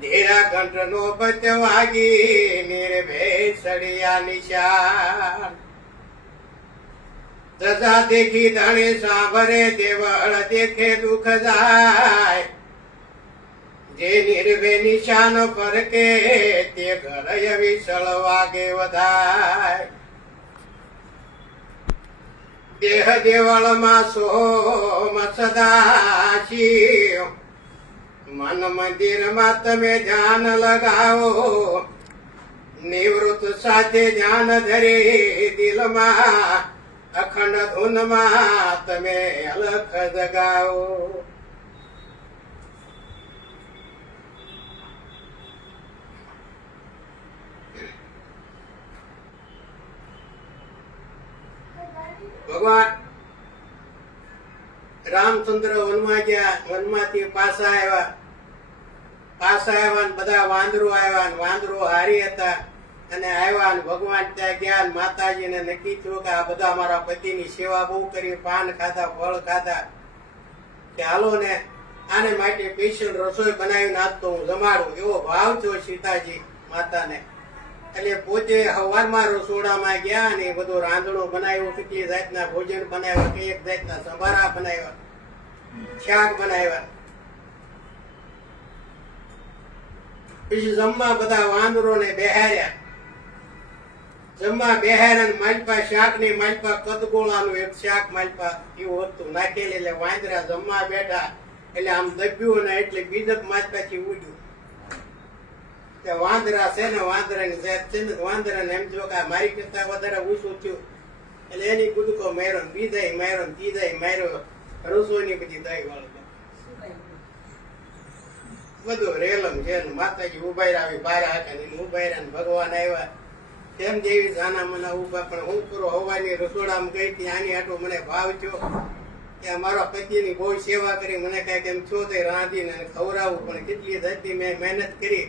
ધીરા કંઠ નો બચવાગી નિર્ભેસડિયા નિશાન તથા દેખી ધણે સાંભરે દેવળ દેખે દુઃખ જાય જે નિર્ભે નિશાન પર કે તે ઘર વિસળ વાગે વધાય દેહ દેવળમાં સોમ સદા શિવ મન મંદિરમાં તમે ધ્યાન લગાવો નિવૃત્ત સાથે ધ્યાન ધરી દિલમાં અખંડ ધૂનમાં તમે અલખ જગાવો ભગવાન રામચંદ્ર વનમાં ગયા, વનમાંથી પાછા આવ્યા ને બધા વાંદરો આવ્યા ને વાંદરો હારી હતા અને આવ્યા ને ભગવાન ત્યાં ગયા ને માતાજીને નક્કી થયું કે આ બધા મારા પતિની સેવા બહુ કરી, પાન ખાધા, ફળ ખાધા, કે હાલો ને આને માટે સ્પેશિયલ રસોઈ બનાવી નાખતો હું જમાડું, એવો ભાવ થયો સીતાજી માતાને. એટલે પોતે હવારમાં રસોડામાં ગયા ને બધો રાંધણો બનાવ્યો, કેટલી જાતના ભોજન બનાવ્યા, એક જાતના સંભારા બનાવ્યા, શાક બનાવ્યા. પછી જમવા બધા વાંદરો ને બેહાર્યા. જમવા બેહાર્યા માલપા શાક ને માલપા કદગોળાનું એક શાક માલપા એવું હતું નાખેલું. એટલે વાંદરા જમવા બેઠા એટલે આમ દબ્યું ને એટલે બીજક માલપાથી ઉડ્યું. વાંદરા છે ને વાંદરાની જાત છે ને વાંદરાને એમ જો કે મારી કરતા વધારે ઊંચું થયું એટલે એની કૂદકો માર્યો, બીજાય માર્યો, ત્રીજાય માર્યો, રસોઈની બધી દઈ વાળો બધું રેલમ છે. માતાજી ઉભા આવી બાર હાકા ઉભા રહ્યા, ભગવાન આવ્યા તેમ જેવી જાના મના ઉભા. પણ હું પૂરો હવાની રસોડામાં ગઈ હતી, આની આટલો મને ભાવ થયો કે મારા પતિની બહુ સેવા કરી, મને કઈક એમ છો તે રાંધીને ખવડાવું, પણ કેટલી ધરતી મેં મહેનત કરી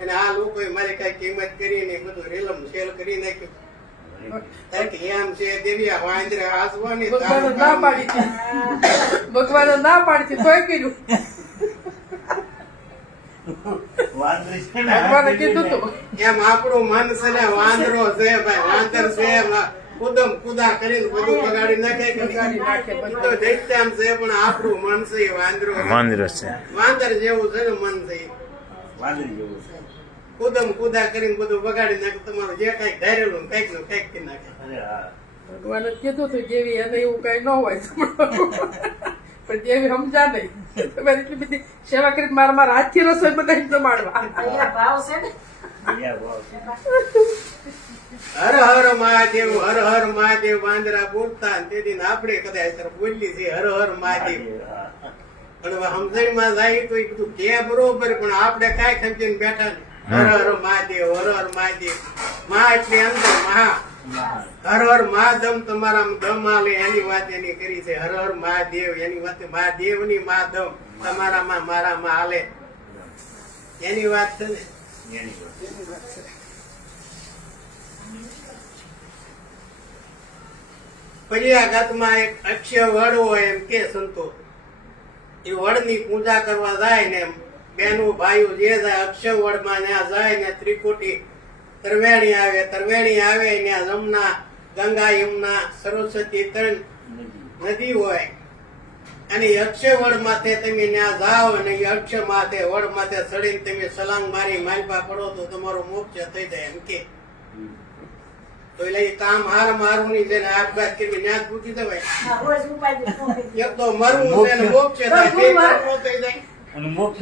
અને આ લોકોએ મારી કઈ કિંમત કરીને બધું રેલમ સેલ કરી નાખ્યું. એમ છે દેવિયા વાંદરા હાસવાની ભગવાન ના પાડી તોય કર્યું. ભગવાને કીધું તું એમ આપણું મન છે ને વાંદરો છે ભાઈ, વાંદર છે કુદમ કુદા કરીને બધું બગાડી નાખે, તો દૈત્યામ છે પણ આપણું મન છે વાંદરો છે, વાંદર જેવું છે ને મન છે વાંદર જેવું છે. કુદમ કુદા કરીને બધું બગાડી નાખે, તમારું જે કઈક ધારેલું કઈક નું કઈક કરી નાખે. ભગવાને કીધું હતું જેવી એને એવું કઈ ન હોય પણ જેવી સમજા નહીં. તમે એટલી બધી સેવા કરી મારા હાથથી રસોઈ બધા જમાડવા. હર હર મહાદેવ, હર હર મહાદેવ વાંદરા બોલતા તેથી આપણે કદાચ બોલી છે હર હર મહાદેવ. પણ સમજણમાં જાય તો એ બધું કે બરોબર, પણ આપણે કઈ સમજીને બેઠા ને હર હર મહાદેવ, હર હર મહાદેવ. મહા એટલે અંદર મહા, હર હર મહાદમ તમારા દમ આલે એની વાત એની કરી છે. હર હર મહાદેવ એની વાત, મહાદેવ ની મહાદમ તમારામાં મારામાં હાલે એની વાત છે ને. પછી આ ગાતમાં એક અક્ષય વડ હોય એમ કે સંતો, એ વડ ની પૂજા કરવા જાય ને બેનો ભાઈઓ જે જાય અક્ષય વડ માં ત્યાં જાય ને ત્રિકોટી તરવેણી આવે ત્યાં જમના, ગંગા, યમુના, સરસ્વતી ત્રણ નદી હોય અને અક્ષય વડ માથે તમે ત્યાં જાઓ અને અક્ષય માથે વડ માથે ચડીને તમે સલાંગ મારી માલપા પડો તો તમારો મોક્ષ થઈ જાય એમ કે. તો એટલે કામ હાર મારું ની છે ને આપઘાત કરી ત્યાં પૂછી દેવાય, એક તો મરવું છે ને મોક્ષ થાય, થઈ જાય મોક્ષ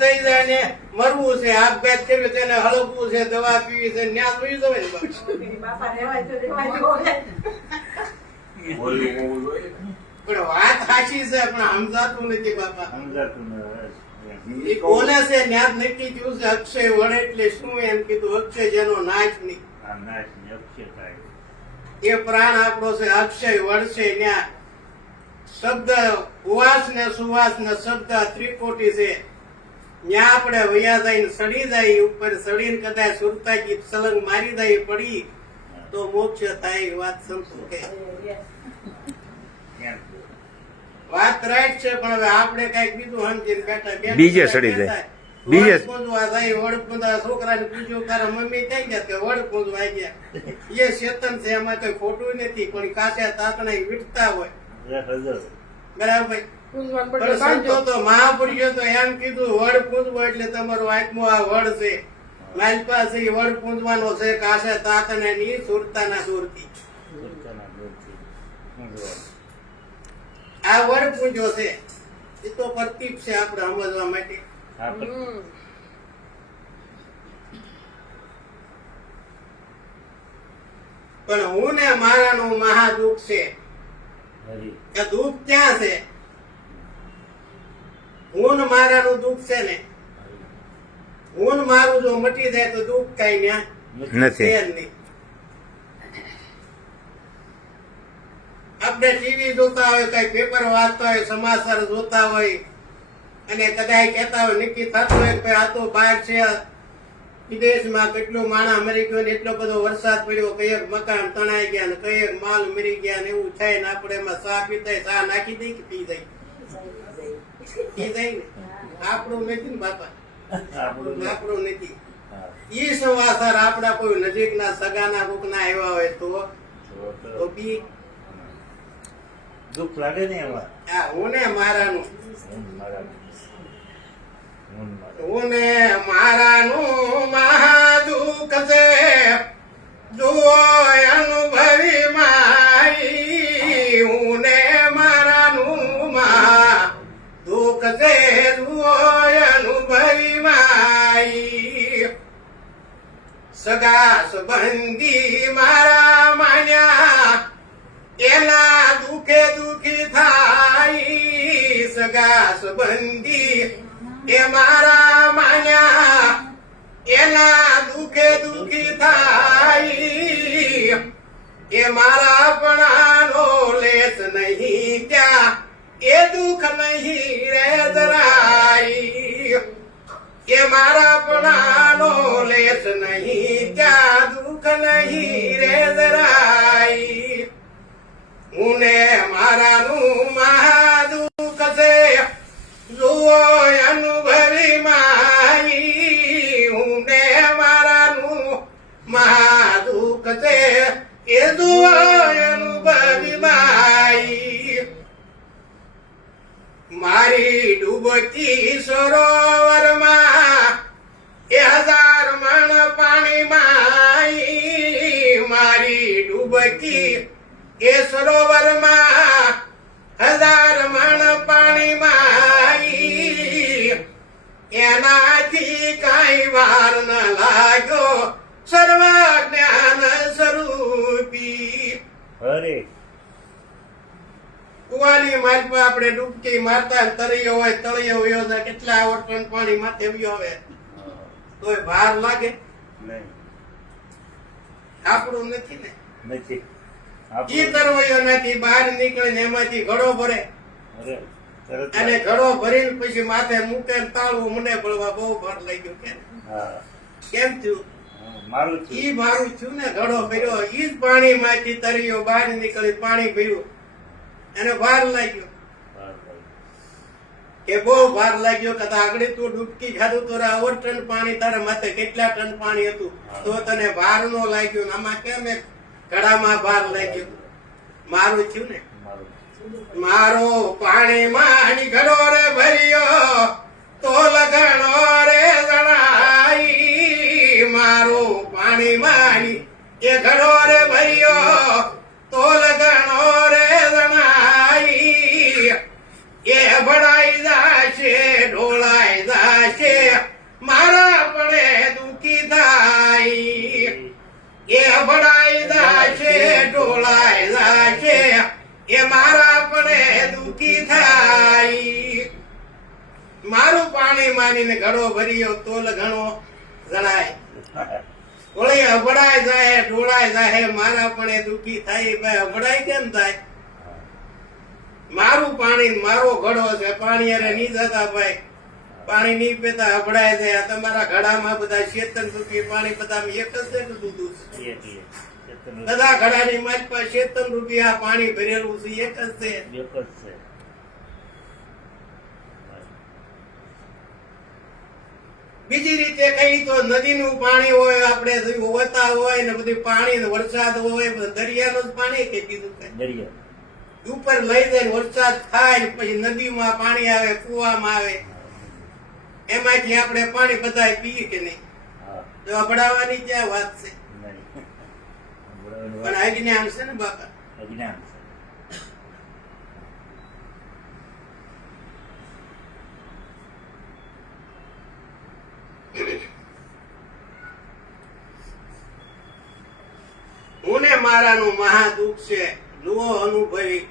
થઈ જાય ને મરવું છે, આપઘાત કર્યું તેને હળવવું છે, દવા પીવી છે, ન્યા જોઈ જવાય ને. પણ વાત સાચી છે પણ સમજાતું નથી બાપા. એ બોલે છે ન્યા નક્કી થયું છે અક્ષય વડ એટલે શું એમ કીધું, અક્ષય જેનો નાશ નહીં, એ પ્રાણ આપણો છે અક્ષય વડ છે. ત્યાં શબ્દ ઉવાસ ને સુવાસ ને શબ્દ ત્રિકોટી છે, ત્યાં આપણે વયા જાય સડી જાય, ઉપર સડીને કદાચ સુરતાજી સલંગ મારી જાય પડી તો મોક્ષ થાય. વાત સંતો કે વાત રાઈટ છે પણ હવે આપણે કઈક બીજું સમજીને બેઠા બીજે સડી જાય. બીજે- વડ પૂંજવા જાય વડ પૂંજવા છોકરાને પૂછ્યું તારા મમ્મી કઈ ગયા કે વડ પૂંજવા આવી ગયા એ ચેતન છે એમાં કઈ ખોટું નથી પણ કાચા તાતણા વીટતા હોય બરાબર પૂંજવાનું પણ બદલે બાંધો. સંતો તો મહાપુરુષો તો એમ કીધું વડ પૂંજવો એટલે તમારો આત્મો આ વડ છે મારી પાસે ઈ વડ પૂંજવાનો છે કાચા તાતણે ની સુરતાના દૂરથી આ વડ પૂંજો છે એ તો પ્રતીક છે આપણે સમજવા માટે હમ. પણ હું ને મારાનું મહાદુઃખ છે કે દુઃખ ક્યાં છે હું ને મારાનું દુઃખ છે ને હું ને મારું જો મટી જાય તો દુઃખ કઈ ન્યા નથી. છે જ નહીં. આપણે ટીવી જોતા હોય કઈ પેપર વાંચતા હોય સમાચાર જોતા હોય અને કદાચ કહેતા હોય નક્કી થતું હોય કે આ તો બહાર છે વિદેશમાં કેટલું માણસ મરી ગયો ને એટલો બધો વરસાદ પડ્યો કઈક મકાન તણાઈ ગયા ને કઈક માલ મરી ગયા ને એવું થાય ને આપણે એમાં ચા પીતા ચા નાખી દઈ કે પી જાય પી જાય ને આપણું નથી ને બાપા આપણું નથી ઈ સમાચાર આપડા કોઈ નજીકના સગાના કોકના આવ્યા હોય તો બી દુઃખ લાગે ને એમાં આ હું ને મારાનું હું ને મારાનું મહાદુઃખ છે જુઓ અનુભવી મારી હું ને મારાનું મહાદુઃખ છે જુઓ અનુભવી મારી સગા સંબંધી મારા માન્યા એના દુખે દુખી થાય સગા સંબંધી એ મારા માન્યા એના દુખે દુખી થાય એ મારા પણાનો લેસ નહીં ત્યાં એ દુઃખ નહીં રે જરાય એ મારા પણાનો લેસ નહીં ત્યાં દુઃખ નહીં રે જરાય હું ને મારાનું મહાદુઃખ છે જુઓ અનુભવી મારી હું ને મારાનું મહાદુઃખ છે એ જુઓ અનુભવી મારી મારી ડૂબતી સરોવરમાં 1000 મણ પાણીમાં મારી ડૂબતી એ સરોવરમાં 1000 મણ પાણીમાં એનાથી કાંઈ વાર ન લાગ્યો સર્વ જ્ઞાન સ્વરૂપી અરે કુવાની મારી આપણે ડૂબકી મારતા તળિયો હોય તળિયો વયો જાય કેટલા આવર્તન પાણી માથે વયો આવે તોય ભાર લાગે નહીં આપણું નથી ને નથી ઈ તરવૈયો નથી બહાર નીકળે ને એમાંથી ઘડો ભરે અરે તરત અને ઘડો ભરીને પછી માથે મૂકે ને તાળવું મને પડવા બહુ ભાર લાગ્યો હા કેમ થયું મારું ઈ મારું થયું ને ઘડો ભર્યો ઈ જ પાણી માંથી તર્યો બહાર નીકળી પાણી ભર્યું એને ભાર લાગ્યો કે બહુ ભાર લાગ્યો કદા આગળ તું ડૂબકી ખાધું તો ઓવર ટન પાણી તારા માથે કેટલા ટન પાણી હતું તો તને ભાર નો લાગ્યો ને આમાં કેમ એક ઘડામાં ભાર લાગ્યો મારું થયું ને મારો પાણી માણી ઘડો રે ભર્યો તો લગણો રે જણાઈ મારો પાણી માણી એ ઘડો રે ભર્યો તો લગણો રે જણાઈ એ ભડાઈ જાશે ઢોળાઈ જાશે મારા પડે દુખી થાય એ ભડાઈ જાશે ઢોળાઈ જાશે એ મારા પડે દુખી થાય મારું પાણી માનીને ઘડો ભર્યો તોલ ઘણો જણાય ઓળી અભડાઈ જાય ઢોળાઈ જાય મારા પડે દુખી થાય ભાઈ અભડાઈ કેમ થાય મારું પાણી મારો ઘડો છે પાણી અરે નહીં જતા ભાઈ પાણી નહીં પીતા અભડાય જાય તમારા ઘડામાં બધા ચેતન રૂપી પાણી બધા એક જ છે કે દૂધ છે? બધા ઘડાની મારી પાસે ચેતન રૂપી આ પાણી ભરેલું છે એક જ છે એક જ છે. મારું પાણી માનીને ઘડો ભર્યો તોલ ઘણો જણાય એ ભડાઈ જાય ઢોળાઈ જાય મારા પણ દુખી થાય એ મારા પણ દુખી થાય મારું પાણી મારું ઘડો છે પાણી અરે નહીં જતા ભાઈ પાણી નહીં પીતા અભડાય જાય તમારા ઘડામાં બધા ચેતન રૂપી પાણી બધા એક જ છે કે દૂધ એક જ છે. રીતે કઈ તો નદીનું પાણી હોય, આપણે હોતા હોય ને બધું પાણી ને વરસાદ હોય, બધું દરિયાનું જ પાણી કે કીધું કઈ? દરિયા ઉપર લઈ જાય વરસાદ થાય ને પછી નદીમાં પાણી આવે, કુવામાં આવે, એમાંથી આપણે પાણી બધા પીએ કે નહીં? હા તો અભડાવાની ક્યાં વાત છે? નહીં પણ અજ્ઞાન છે ને બાપા. અજ્ઞાન છે. હું ને મારાનું મહા દુઃખ છે, જુઓ અનુભવી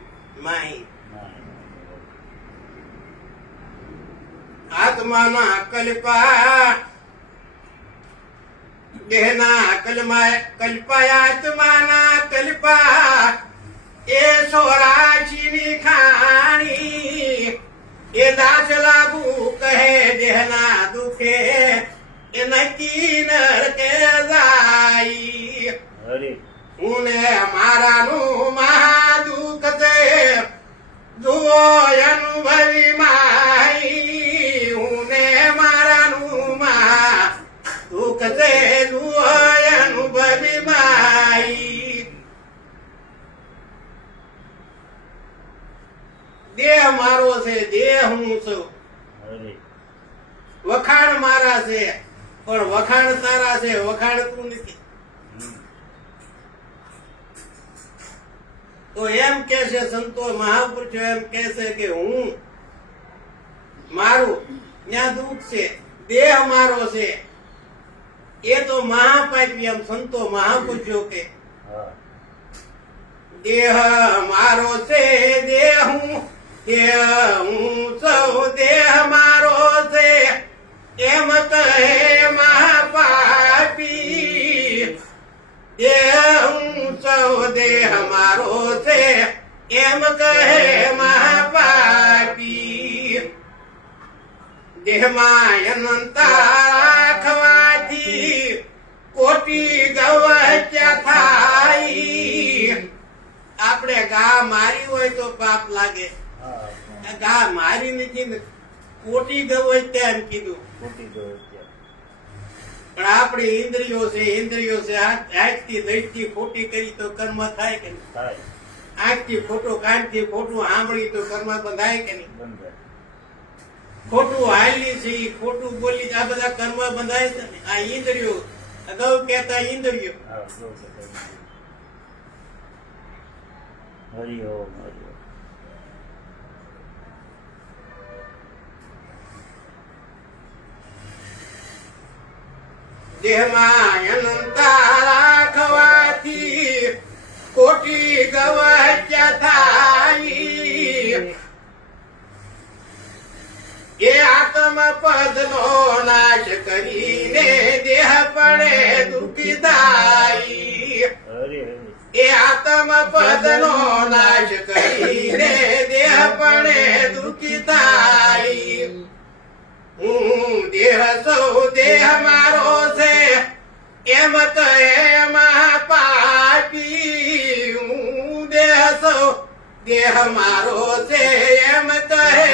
માહી. આત્માના કલ્પા દેહના કલ્પાયા, આત્માના કલ્પા એ 84ની ખાણી. એ દાસ લાગુ કહે દેહના દુખે, એ નક્કી નરકે જાય. હરે હું ને મારાનું મહા દુઃખ છે, જુઓ અનુભવી માઈ. હું ને મારાનું મહા દુઃખ છે, જુઓ અનુભવી માઈ. દેહ મારો છે, દેહ હું છું. હરે વખાણ મારા છે, પણ વખાણ તારા છે, વખાણ તું નથી. તો એમ કે છે સંતો મહાપુરુષો, એમ કે છે કે હું મારું ત્યાં દુઃખ છે, દેહ મારો છે. એ તો મહાપાપી એમ સંતો મહાપુરુષો કે હા દેહ મારો છે, દેહ હું સૌ દેહ મારો છે, એમ કહે મહાપાપી. દેહ હું સૌ દેહ મારો છે, એમ કહે મહાપાપી. દેહમાં અનંતા રાખવાથી કોટી ગવચ્યા થાય. આપણે ગા મારી હોય તો પાપ લાગે, હા ગા મારી નથી ને કોટી ગવચ્યા એમ કીધું. ખોટી તો અત્યારે પણ આપણી ઇન્દ્રિયો છે, ઇન્દ્રિયો છે, આંખથી દ્રષ્ટિ ખોટી કરી તો કર્મ થાય કે નહીં? થાય આંખથી ખોટું, કાનથી ખોટું સાંભળી તો કર્મ બંધાય કે નહીં? બંધ ખોટું હાલી છે, ખોટું બોલી, આ બધા કર્મ બંધાય છે ને. આ ઇન્દ્રિયો અગાઉ કહેતા ઇન્દ્રિયો. હા જો હરિ ઓમ હરિ ઓમ. દેહમાં અનંતા રાખવાથી કોટી ગવચ્યા થાય. એ આત્મ પદ નો નાશ કરીને દેહ પડે દુઃખી થાય. હરે હરે એ આત્મ પદ નો નાશ કરીને દેહ પડે દુઃખી થાય. હું દેહ સૌ દેહ મારો છે, એમ કહે મહાપાપી. હું દેહ સૌ દેહ મારો છે, એમ કહે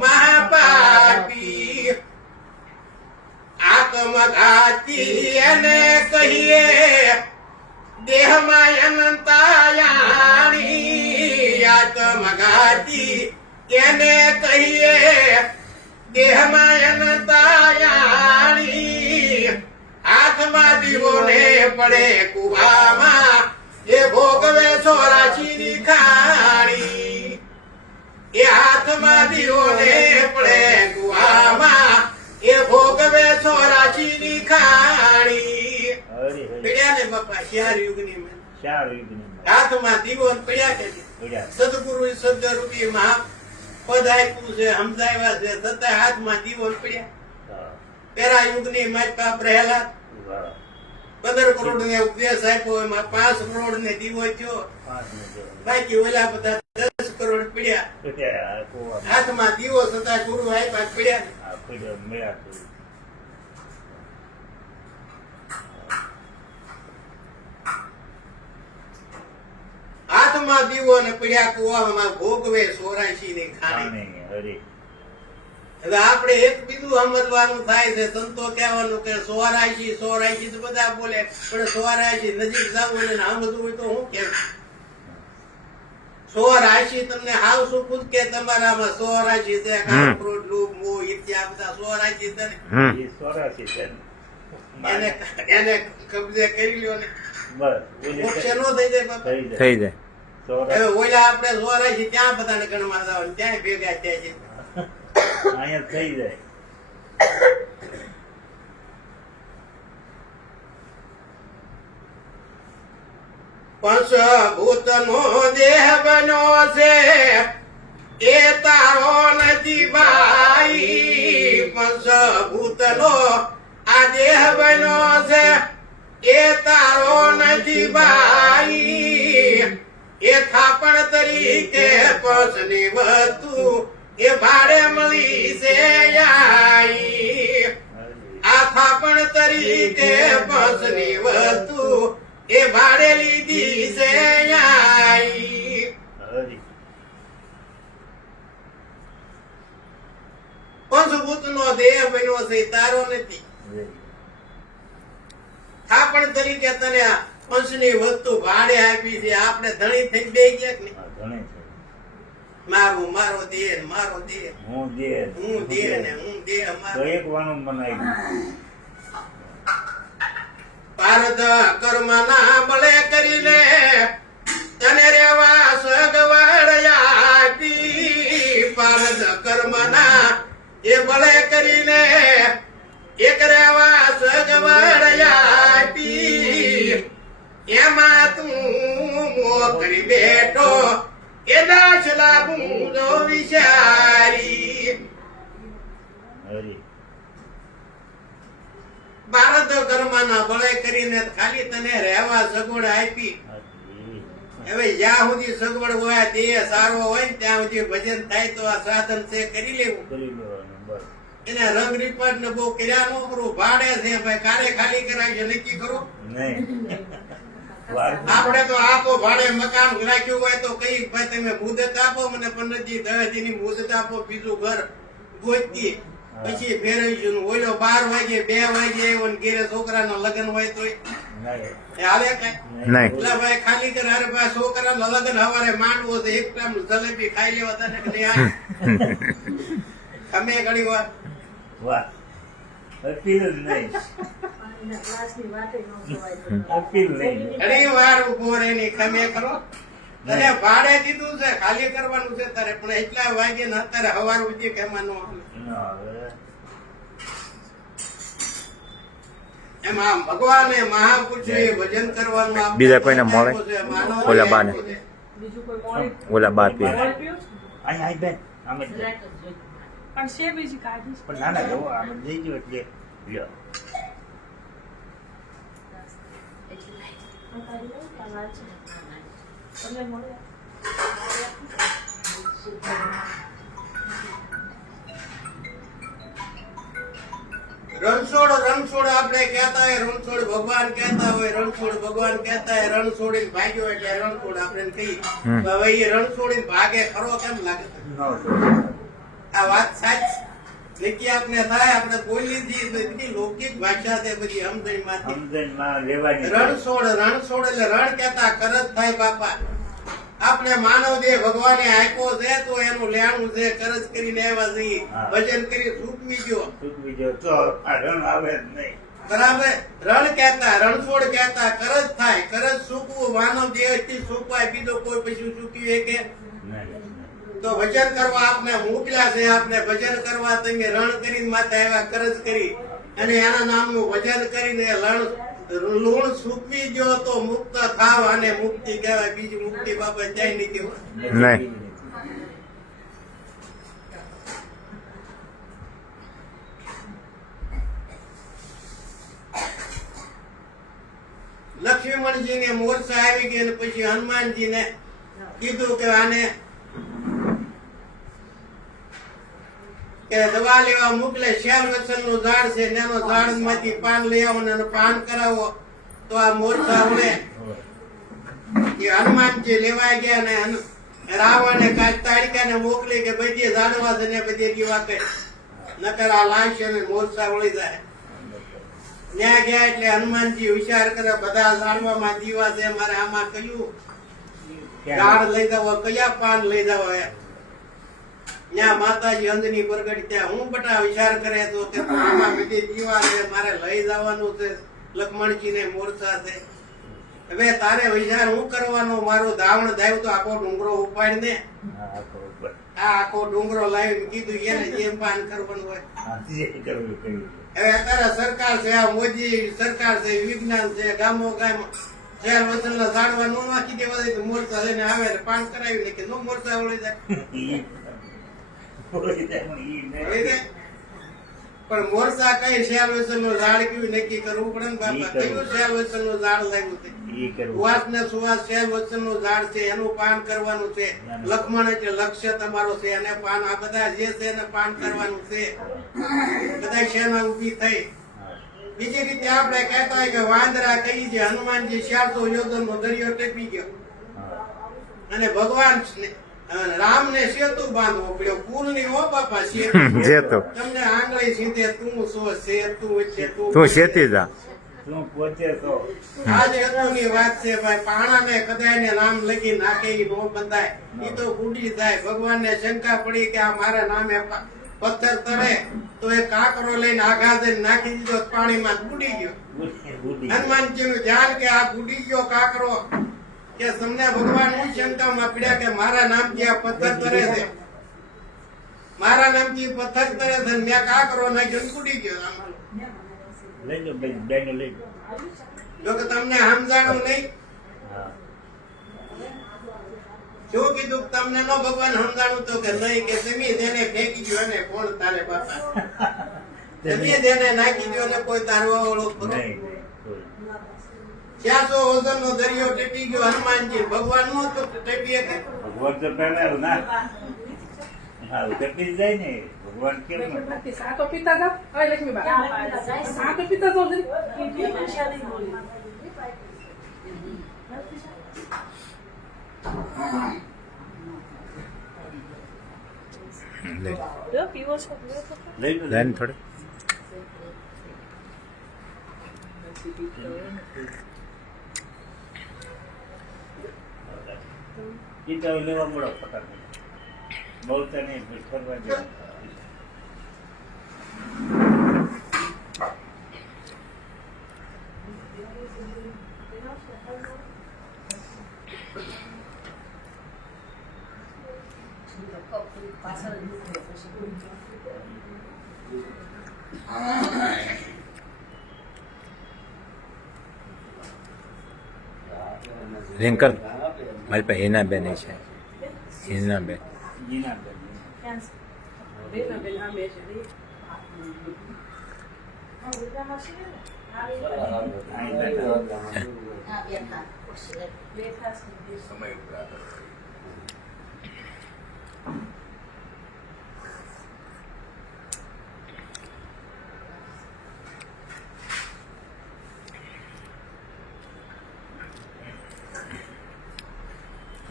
મહાપાપી. આત્મઘાતી એને કહીએ દેહમાં અનંતાયાણી. આત્મઘાતી એને કહીએ દેહમાં અનંતાયાણી. હાથમાં દીવો ને પડે કુવામાં, એ ભોગવે 84ની ખાણી. એ હાથમાં દીવો ને પડે કુવામાં, એ ભોગવે 84ની ખાણી. હરે હરે પડ્યા ને બાપા 4 યુગની માં. 4 યુગની હાથમાં દીવો ને પડ્યા કે નહીં? પડ્યા સદગુરુ સદરૂપી મહા પદ આપ્યું છે, સમજાવ્યા છે, છતાં હાથમાં દીવો ને પડ્યા. હા પેલા યુગની માય બાપ રહેલા, વાહ 15 કરોડ ને ઉપદેશ આપ્યો, એમાં 5 કરોડ ને દીવો થયો, 5 ને જો બાકી ઓલા બધા 10 કરોડ પડ્યા. આ કોવા હાથમાં દીવો છતાં ગુરુ આપ્યા પડ્યા ને. આ પડ્યો મેળા તો હાથમાં દીવો ને પડ્યા કુવામાં, ભોગવે 84ની ખાણી. ખાણે હરે હવે આપણે એક બીજું સમજવાનું થાય છે, સંતો કહેવાનું કે 84 તો બધા બોલે, પણ 84 નજીક જવું અને સમજવું હોય તો હું કેમ 84 તમને હાવ શું ખુદ કે તમારામાં 84 છે, કામ, ક્રોધ, લોભ, મોહ, ઈર્ષ્યા બધા 84 છે ને. હમ એ 84 છે ને. એને કબજે કરી લ્યો ને બસ ઓલી મોક્ષ નો થઈ જાય બાપા. થઈ જાય. થઈ જાય. 84 હવે ઓલા આપણે 84 ત્યાં બધાને ગણવા જવાનું, ત્યાં ભેગા થયા છે. અહીંયા થઈ જાય. પંચભૂતનો દેહ બન્યો છે એ તારો નથી ભાઈ. પંચભૂતનો આ દેહ બન્યો છે એ તારો નથી ભાઈ. એ થાપણ તરીકે પંચની વસ્તુ એ ભાડે મળી છે આઈ. આ થાપણ તરીકે પંચની વસ્તુ એ ભાડે લીધી છે આઈ. હરી. પંચભૂતનો દેહ બન્યો છે તારો નથી. થાપણ તરીકે તને આ પંચની વસ્તુ ભાડે આપી છે. આપણે ધણી થઈ બે ગયા કે નહીં? હા, ઘણી છે. મારું મારો દેહ મારો દેહ હું દે હું દેહ ને હું દેહ તો મારો. એક વાનું બનાવી પારદ કર્મના બળે કરીને તને રેવા સગવડ આપી. પારદ કર્મના એ બળે કરીને એક રેવા સગવડ આપી. એમાં તું મોકળી બેઠો એ દાખલા બુંદો વિચારી. હરી. ભારત કર્મના બળે કરીને ખાલી તને રહેવા સગવડ આપી. હરી. હવે જ્યાં સુધી સગવડ હોય દેહ સારો હોય ને ત્યાં સુધી ભજન થાય તો આ સાધન છે કરી લેવું. કરી લેવાનું બસ. એને રંગ રીપટ ને બહુ કર્યા નો કરું. ભાડે છે ભાઈ, કારે ખાલી કરાય છે નક્કી કરો. નહીં. વાર આપણે તો આપો ભાડે મકાન રાખ્યું હોય તો કઈ ભાઈ તમે મુદત આપો મને 15 દી ની મુદત આપો, બીજું ઘર ગોતી પછી ફેરવીશું. ઓલો 12 વાગે 2 વાગે આવ્યો ને ઘેરે છોકરાના લગ્ન હોય તો નહીં. હાલે કઈ નહીં. ઓલા ભાઈ ખાલી કરે, અરે ભાઈ છોકરાના લગ્ન હવારે માંડવો છે, એક ટાઈમ જલેબી ખાઈ લેવા તને કે નહીં આવે? અમે ઘણી વાર વાહ. અપીલ જ નહીં. અપીલ નહીં. ઘણી વાર ઉભો રહીને ખમે કરો. તને ભાડે દીધું છે, ખાલી કરવાનું છે તારે, પણ એટલા વાગે ને અત્યારે હવાર સુધી કેમાં નો આવે. ના હવે. એમાં ભગવાને મહાપુરુષોએ ભજન કરવાનું આપણને બીજા કોઈને મળે? આપ્યું છે, માનવને ઓલા બાને. આપ્યું છે. બીજું કોઈ મોડી ઓલા બા પીએ. મોડી પીવું? અહીં અહીં બેન આમ જ જાય. પણ છે બીજી કાઢી છે. પણ નાના જવો આમ જ જઈ ગયો એટલે લ્યો. તમને મળે? રણછોડ રણછોડ આપણે કહેતા હોય, રણછોડ ભગવાન કહેતા હોય, રણછોડ ભગવાન કહેતા હોય, રણછોડીને ભાગ્યો એટલે રણછોડ આપણે એને કહીએ. હમ. તો હવે એ રણછોડીને ભાગે ખરો કેમ લાગે? નો આ વાત સાચી નક્કી આપણે થાય. આપણે બોલી દી બધી લૌકિક ભાષા છે, બધી સમજણ માંથી. સમજણ માં લેવાની. રણછોડ રણછોડ એટલે રણ કહેતા કરજ થાય બાપા. આપણે માનવ દેહ ભગવાને આપ્યો છે તો એનું લેણું છે, કરજ કરીને આવ્યા છીએ. હા. ભજન કરી ચૂકવી ગયો ચૂકવી જાવ તો આ રણ આવે જ નહીં. બરાબર. રણ કહેતા રણછોડ કહેતા કરજ થાય. કરજ ચૂકવું માનવ દેહ થી ચૂકવાય, બીજો કોઈ પછી ચૂકવીએ કે નહીં. તો ભજન કરવા આપને મોકલ્યા છે. આપને ભજન કરવા તમે રણ કરીને માથે આવ્યા, કરજ કરી અને એના નામનું ભજન કરીને લૂણ સૂકવી ગયો તો મુક્ત થાવ અને મુક્તિ કહેવાય. બીજી મુક્તિ બાબત જાય નથી. નહીં. લક્ષ્મણજીને મોરચા આવી ગઈ અને પછી હનુમાનજીને કીધું કે આને કે દવા લેવા મોકલે. શ્યામ રસનનું ઝાડ છે, એનો ઝાડ માંથી પાન લઈ આવો ને એનું પાન કરાવો તો આ મોરચા ઉડે. એ હનુમાનજી લેવા ગયા ને રાવણે કાંઈ તાડકાને મોકલી કે બધી ઝાડવા છે ને બધી દીવા કરી. નકર આ લાશ અને મોરસા વળી જાય. ત્યાં ગયા એટલે હનુમાનજી વિચાર કરે બધા ઝાડવામાં દીવા છે, મારે આમાં કયું ઝાડ લઈ જવા, કયા પાન લઈ જવા એમ. ત્યાં માતાજી અંજની પ્રગટ ત્યાં હું બટા વિચાર કરે તો કે આમાં બધી દીવા છે, મારે લઈ જવાનું છે, લક્ષ્મણજી ને મોરસા છે. હવે તારે વિચાર હું કરવાનો, મારું ધાવણ ધાવ્યું તો આખો ડુંગરો ઉપાડ ને, આ આખો ડુંગરો લાવીને કીધું એને જેમ પાન કરવાનું હોય. હવે અત્યારે સરકાર છે, આ મોદી સરકાર છે, વિજ્ઞાન છે, ગામો ગામ શહેર વતનના ઝાડવા નો નાખી દેવા દે તો મોરસા લઈને આવે ને પાન કરાવી લે કે નો મોરસા વળી જાય. પણ મોરસા કઈ શહેર વતન નું ઝાડ કેવું નક્કી કરવું પડે ને બાપા. કયું શહેર વતન નું ઝાડ લાવ્યું છે? સુવાસ ને સુવાસ શહેર વતન નું ઝાડ છે, એનું પાન કરવાનું છે. લક્ષ્મણ એટલે લક્ષ્ય તમારો છે, એને પાન આ બધા જે છે એને પાન કરવાનું છે. બધા શેના ઉભી થઈ. બીજી રીતે આપણે કહેતા હોય કે વાંદરા કહી છે હનુમાનજી 400 યોજન નો દરિયો ટેપી ગયો અને ભગવાન રામ ને સેતુ બાંધવો પડ્યો. પુલ ની હો બાપા સેતુ. તમને આંગળી સીધે તું સો સેતુ એટલે તું શેતી જા. તું પોતે તો આ સેતુની વાત છે ભાઈ. પાણાને કદાય નામ લખી નાખે ઈ નો બંધાય, ઈ તો બુડી જાય. ભગવાનને શંકા પડી કે આ મારા નામે પથ્થર તરે તો એ કાકરો લઈને આઘાત નાખી દીધો પાણીમાં, બુડી ગયો. હનુમાનજી નું ધ્યાન કે આ બુડી ગયો કાકરો, કે તમને ભગવાન હું શંકામાં પડ્યા કે મારા નામથી આ પથ્થર તરે છે, મારા નામથી પથ્થર તરે છે, મેં કાકરો નાખ્યો બુડી ગયો. લઈ લો બેન લઈ લો. જો કે તમને સમજાણું નહીં. શું કીધું તમને નો ભગવાન સમજાણું તો કે નહીં, કે તમે તેને ફેંકી દો ને કોણ તારે બાપા, તમે તેને નાખી દો ને કોઈ તારવા વાળો ખરો. 400 વજન નો દરિયો ટેપી ગયો હનુમાનજી. ભગવાન નો તો ટેપી શકે? ભગવાન તો પહેલા ના હા ઉતરતી જાય ને ભગવાન કેમ સા તો પીતા જાવ. હવે લક્ષ્મીબા સા તો પીતા જાવ. લઈ લો લાઈન થોડે. ચિંતા લેવા મળો ફટાફટ. બોલતા નહીં ફરવા જવાનું. રિંકલ મારી પાસે હિના બેન છે. હિના બેન જીના બેન.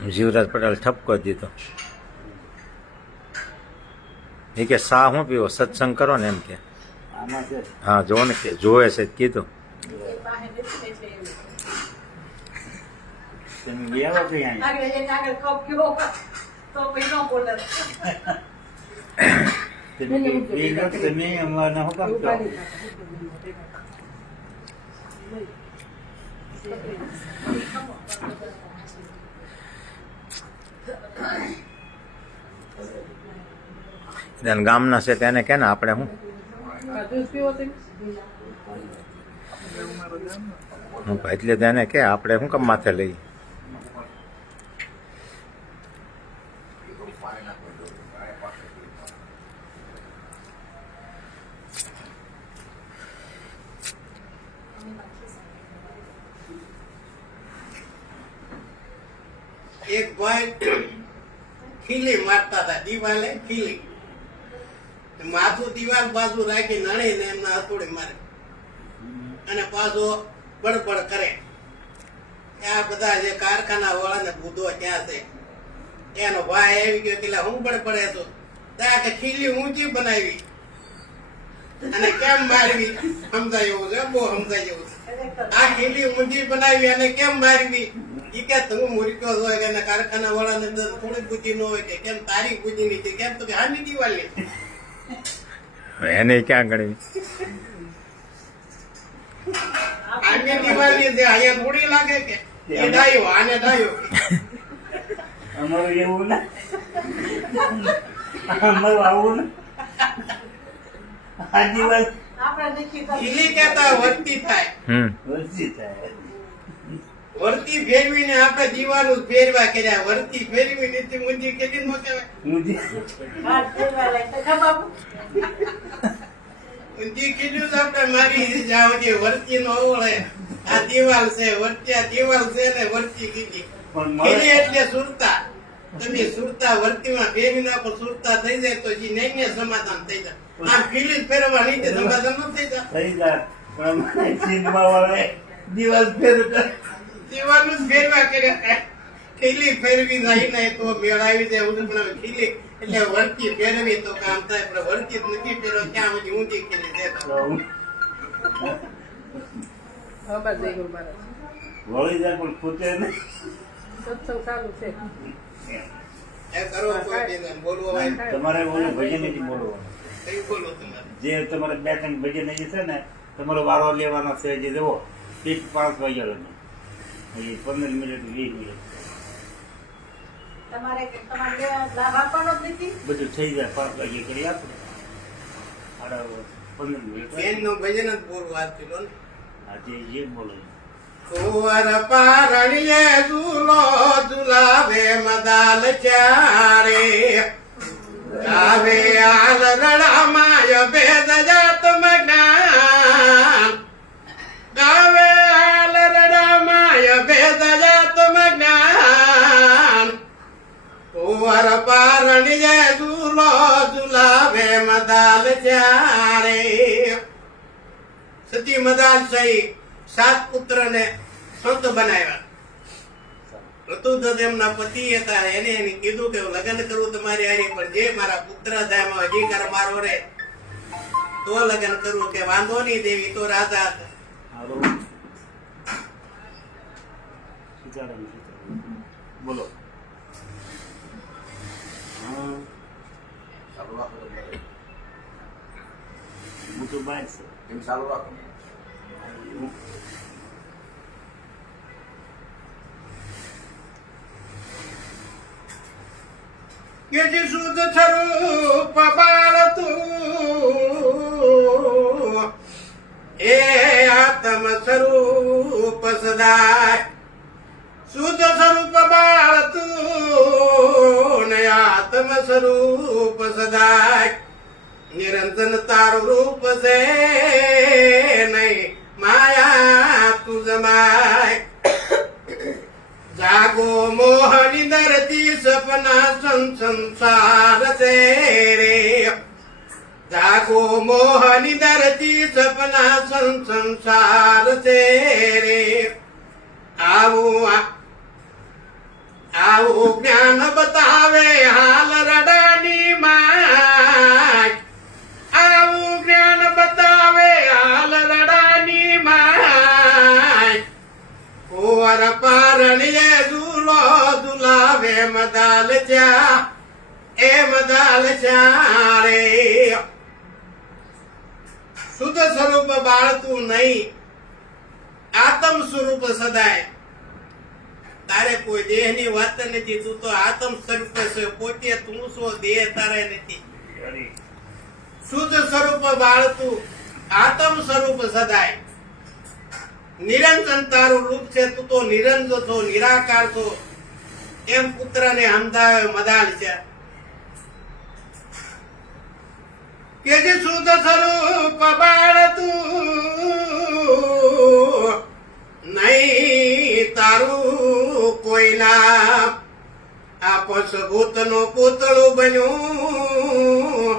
જીવરાજ પટેલ ઠપકો દીધો. એ કે સા હું પીવો, સત્સંગ કરો ને એમ કે. આમાં છે હા જો ને કે જોવે છે કીધું. તમે લેવા કઈ અહીં તમે અમારા હું કામ કરો? ગામના છે તેને કે ને આપણે શું એટલે તેને કે આપણે શું કામ માથે લઈ. એક ભાઈ ખીલી મારતા હતા, દિવાલે ખીલી, માથું દિવાલ બાજુ રાખી નણી ને એમના હથોડી મારે અને પાછો બડબડ કરે. આ બધા જે કારખાના વાળાને બુધો ક્યાં છે, એનો ભાઈ આવી ગયો કે હું બડબડે તો કે ખીલી ઊંચી બનાવી અને કેમ મારવી સમજાયું છે, બહુ સમજાયું છે. આ ખીલી ઊંધી બનાવી અને કેમ મારવી ઈ કે તું મૂર્ખ્યો હોય કે એના કારખાના વાળાને અંદર થોડી બુદ્ધિ ન હોય કે કેમ તારી બુદ્ધિ નીચે કેમ તો કે હાની દિવાળી એને ક્યાં ગણવી? આની દિવાળી છે અહીંયા થોડી લાગે કે એ ડાયો આને ડાયો અમારું એવું ને અમારું આવું ને આ દિવાલ ખીલી કેતા વર્તી થાય વરસી થાય વર્તી ફેરવીને આપણે દીવાનું ફેરવા કર્યા વર્તી ફેરવી નીતિ મુંજી કેટલી નો કહેવાય ઊંધી કીધું તો આપણે મારી જાવ જે વર્તી નો ઓળે આ દિવાલ છે વર્તી આ દિવાલ છે ને વર્તી કીધી પણ ખીલી એટલે સુરતા તમે સુરતા વર્તીમાં ફેરવી નાખો સુરતા થઈ જાય તો જી નહીં સમાધાન થઈ જાય આ ખીલી ફેરવા નીચે સમાધાન ન થઈ જાય થઈ જાય પણ અમારે ચીનમાં વાળે દિવાલ ફેર દીવાનું જ ફેરવા કર્યા ખીલી ફેરવી જાય ને તો મેળ આવી જાય હું પણ ખીલી એટલે વર્તી ફેરવી તો કામ થાય પણ વર્તી જ નથી ફેરવા ક્યાં સુધી ઊંધી ખીલી દેતા હવે બસ જય ગુરુ મહારાજ. વળી જાય પણ ખૂટે નહીં સત્સંગ ચાલુ છે. એ કરો કોઈ દીને બોલવો હોય તમારે ઓલું ભજન નથી બોલવાનું કઈ બોલો તમારે જે તમારે 2-3 ભજન જે છે ને તમારો વારો લેવાનો છે જે જવો 5 વાગ્યા લગી 15 મિનિટ 20 મિનિટ તમારે લાભ આપવાનો જ નથી. બધું થઈ જાય 5 વાગે કરી આપણે 15 મિનિટ બેન નું ભજન જ બોલવું આજથી લો ને આજે જે બોલો કુંવર પારણીએ ઝૂલો ઝુલાવે મદાલ ચારે ગાવે આલ રડામાય ભેદ જાતમ જ્ઞાન ગાવે આલ રડામાય ભેદ જાતમ જ્ઞાન કુંવર પારણીએ ઝૂલો ઝુલાવે મદાલ ચારે સતી મદાલ સહી 7 પુત્રને સંત બનાવ્યા. ઋતુધર એમના પતિ હતા એને કીધું કે લગ્ન કરું તમારી હારે પણ જે મારા પુત્ર થાય હજી કર મારો રે તો લગ્ન કરું કે વાંધો નહીં દેવી તો રાજા હતા. બોલો હું તો બાદ છે કે જે શુદ્ધ સ્વરૂપ બાળતું એ આત્મ સ્વરૂપ સદાય શુદ્ધ સ્વરૂપ બાળતું ને આત્મ સ્વરૂપ સદાય નિરંજન તારું રૂપ છે નહીં માયા તું જમાય જાગો મોહની ધરતી સપના સંસાર છે રે જાગો મોહની ધરતી સપના સંસાર છે રે આવું જ્ઞાન બતાવે હાલ રડાની માય આવું જ્ઞાન બતાવે હાલ રડાની માય કુંવર પારણીએ ઝૂલો ઝુલાવે મદાલ ચા એ મદાલ ચારે શુદ્ધ સ્વરૂપ બાળતું નહીં આત્મ સ્વરૂપ સદાય તારે કોઈ દેહ ની વાત નથી તું તો આત્મ સ્વરૂપ છે પોતે તું છો દેહ તારે નથી શુદ્ધ સ્વરૂપ બાળતું આત્મ સ્વરૂપ સદાય નિરંજન તારું રૂપ છે તું તો નિરંજન છો નિરાકાર છો એમ પુત્ર ને સમજાવે મદાલ છે કે જે શુદ્ધ સ્વરૂપ બાળતું નહીં તારું કોઈ નામ આ પશભૂત નું પૂતળું બન્યું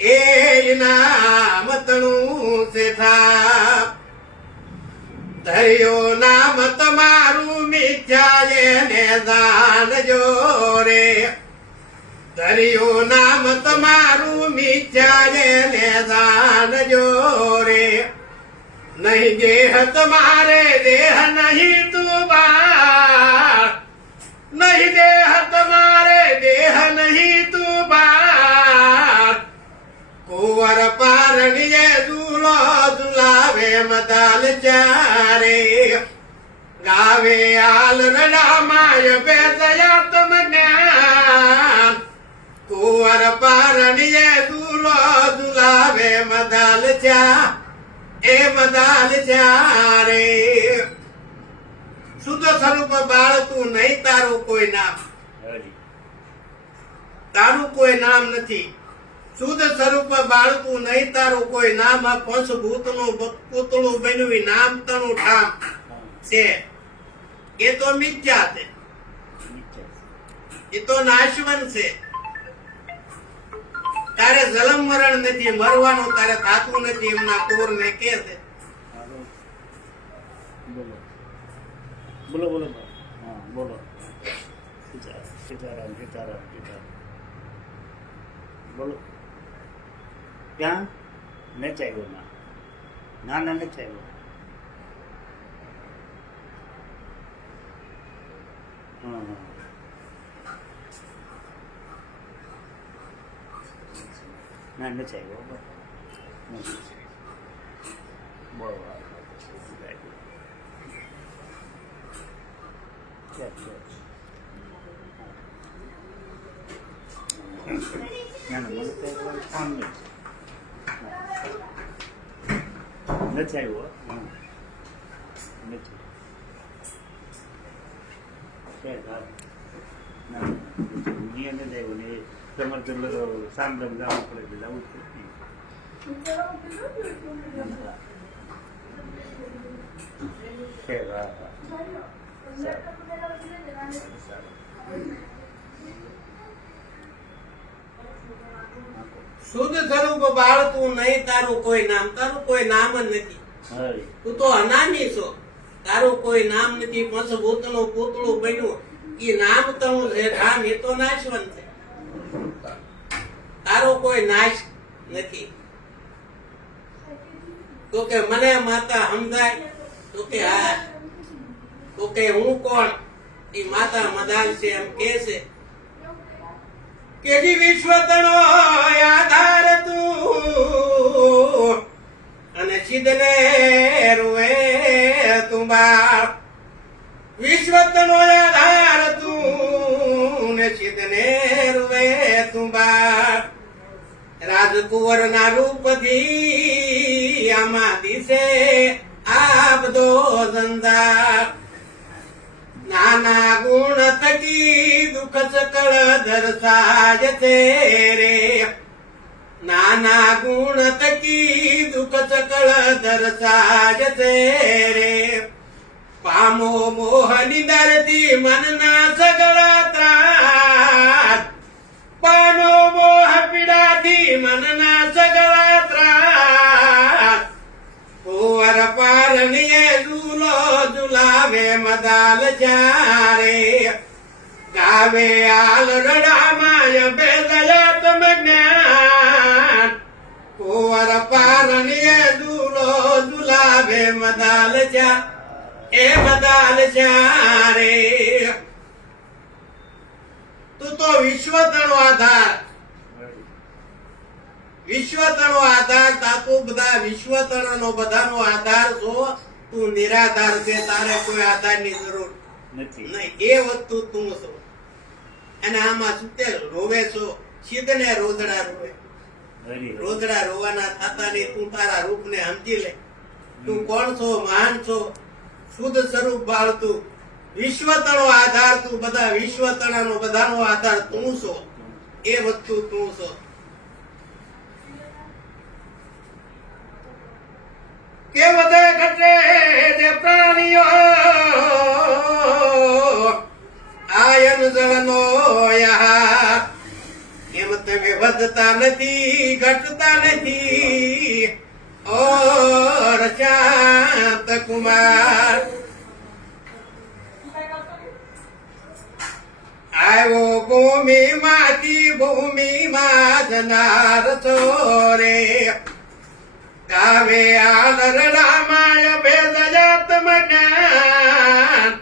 એ નામ તણું છે થાપ ધર્યો નામ તમારું મિથ્યા એને જાણજો રે ધર્યો નામ તમારું મિથ્યા એને જાણ માનજો રે નહીં દેહ તમારે દેહ નહીં તું બાળ નહીં દેહ તમારે દેહ નહીં તું બાળ કુંવર પારણીએ ઝૂલો ઝુલાવે મદાલ ચારે ગાવે આલ રડામાય બેસયા તમ જ્ઞાન કુંવર પારણીએ ઝૂલો ઝુલાવે મદાલ ચા એ મદાલ ચારે શુદ્ધ સ્વરૂપ બાળતું નહીં તારું કોઈ નામ હરી તારું કોઈ નામ નથી શુદ્ધ સ્વરૂપ બાળતું નહીં તારું કોઈ નામ આ પંચભૂતનું પૂતળું બન્યું નામ તણું ઠામ છે એ તો મિથ્યા છે એ તો નાશવન છે તારે જલમ મરણ નથી મરવાનું તારે થાતું નથી એમના કોર ને કે છે બોલો બોલો બોલો હા બોલો સીતારામ સીતારામ સીતારામ બોલો ક્યાં નચાવ્યો ના ના નચાવ્યો હા હા ના નચાવ્યો બોલો ના ના મને તો કામ નથી આવ્યો નથી ના નિયમ નથી આવ્યો ને તમારે તો સાંભળમ જવું પડે જવું છે હા હા શુદ્ધ સ્વરૂપ બાળતું નહીં તારું કોઈ નામ તારું કોઈ નામ જ નથી હરી તું તો અનામી છો તારું કોઈ નામ નથી પંચભૂતનું પૂતળું બન્યું એ નામ તણું છે ધામ એ તો નાશવંત છે તારો કોઈ નાશ નથી તો કે મને માતા સમજાય તો કે હા તો કે હું કોણ એ માતા મદાલ છે એમ કે છે કે જી વિશ્વ તણો આધાર તું અને સિદ્ધને રૂએ તું બાળ વિશ્વ તણો આધાર તું ને સિદ્ધને રૂએ તું બાળ રાજકુંવર ના રૂપથી આમાં દિશે આ બધો ધંધા નાના ગુણ થકી દુઃખ સકળ દર્શાય છે રે નાના ગુણ થકી દુઃખ સકળ દર્શાય છે રે પામો મોહની દરથી મનના સગળા ત્રાસ પાનો મોહ પીડાથી મનના સગળા ત્રાસ કુંવર પારણીએ ઝૂલો ઝુલાવે મદાલ ચારે ગાવે આલ રડામાય બેસયા તમ જ્ઞાન કુંવર પારણીએ ઝૂલો ઝુલાવે મદાલ ચા એ મદાલ ચારે તું તો વિશ્વ તણો આધાર વિશ્વ તણો આધાર તાતું બધા વિશ્વ તણનો બધાનો આધાર છો તું નિરાધાર છે તારે કોઈ આધારની જરૂર નથી નહીં એ વસ્તુ તું છો અને આમાં સુતે રોવે છો સિદ્ધને રોદડા રોવે હરી રોદડા રોવાના થતા નહીં તું તારા રૂપને સમજી લે તું કોણ છો મહાન છો શુદ્ધ સ્વરૂપ બાળતું વિશ્વ તણો આધાર તું બધા વિશ્વ તણનો બધાનો આધાર તું છો એ વસ્તુ તું છો કે વધે ઘટે જે પ્રાણીઓ આયન જળનો યાર એમ તમે વધતા નથી ઘટતા નથી ઓ શાંત કુમાર આવ્યો ભૂમિ માંથી ભૂમિ માં જનાર છો રે ગાવે આલરડા માય ભેદ જાતમ જ્ઞાન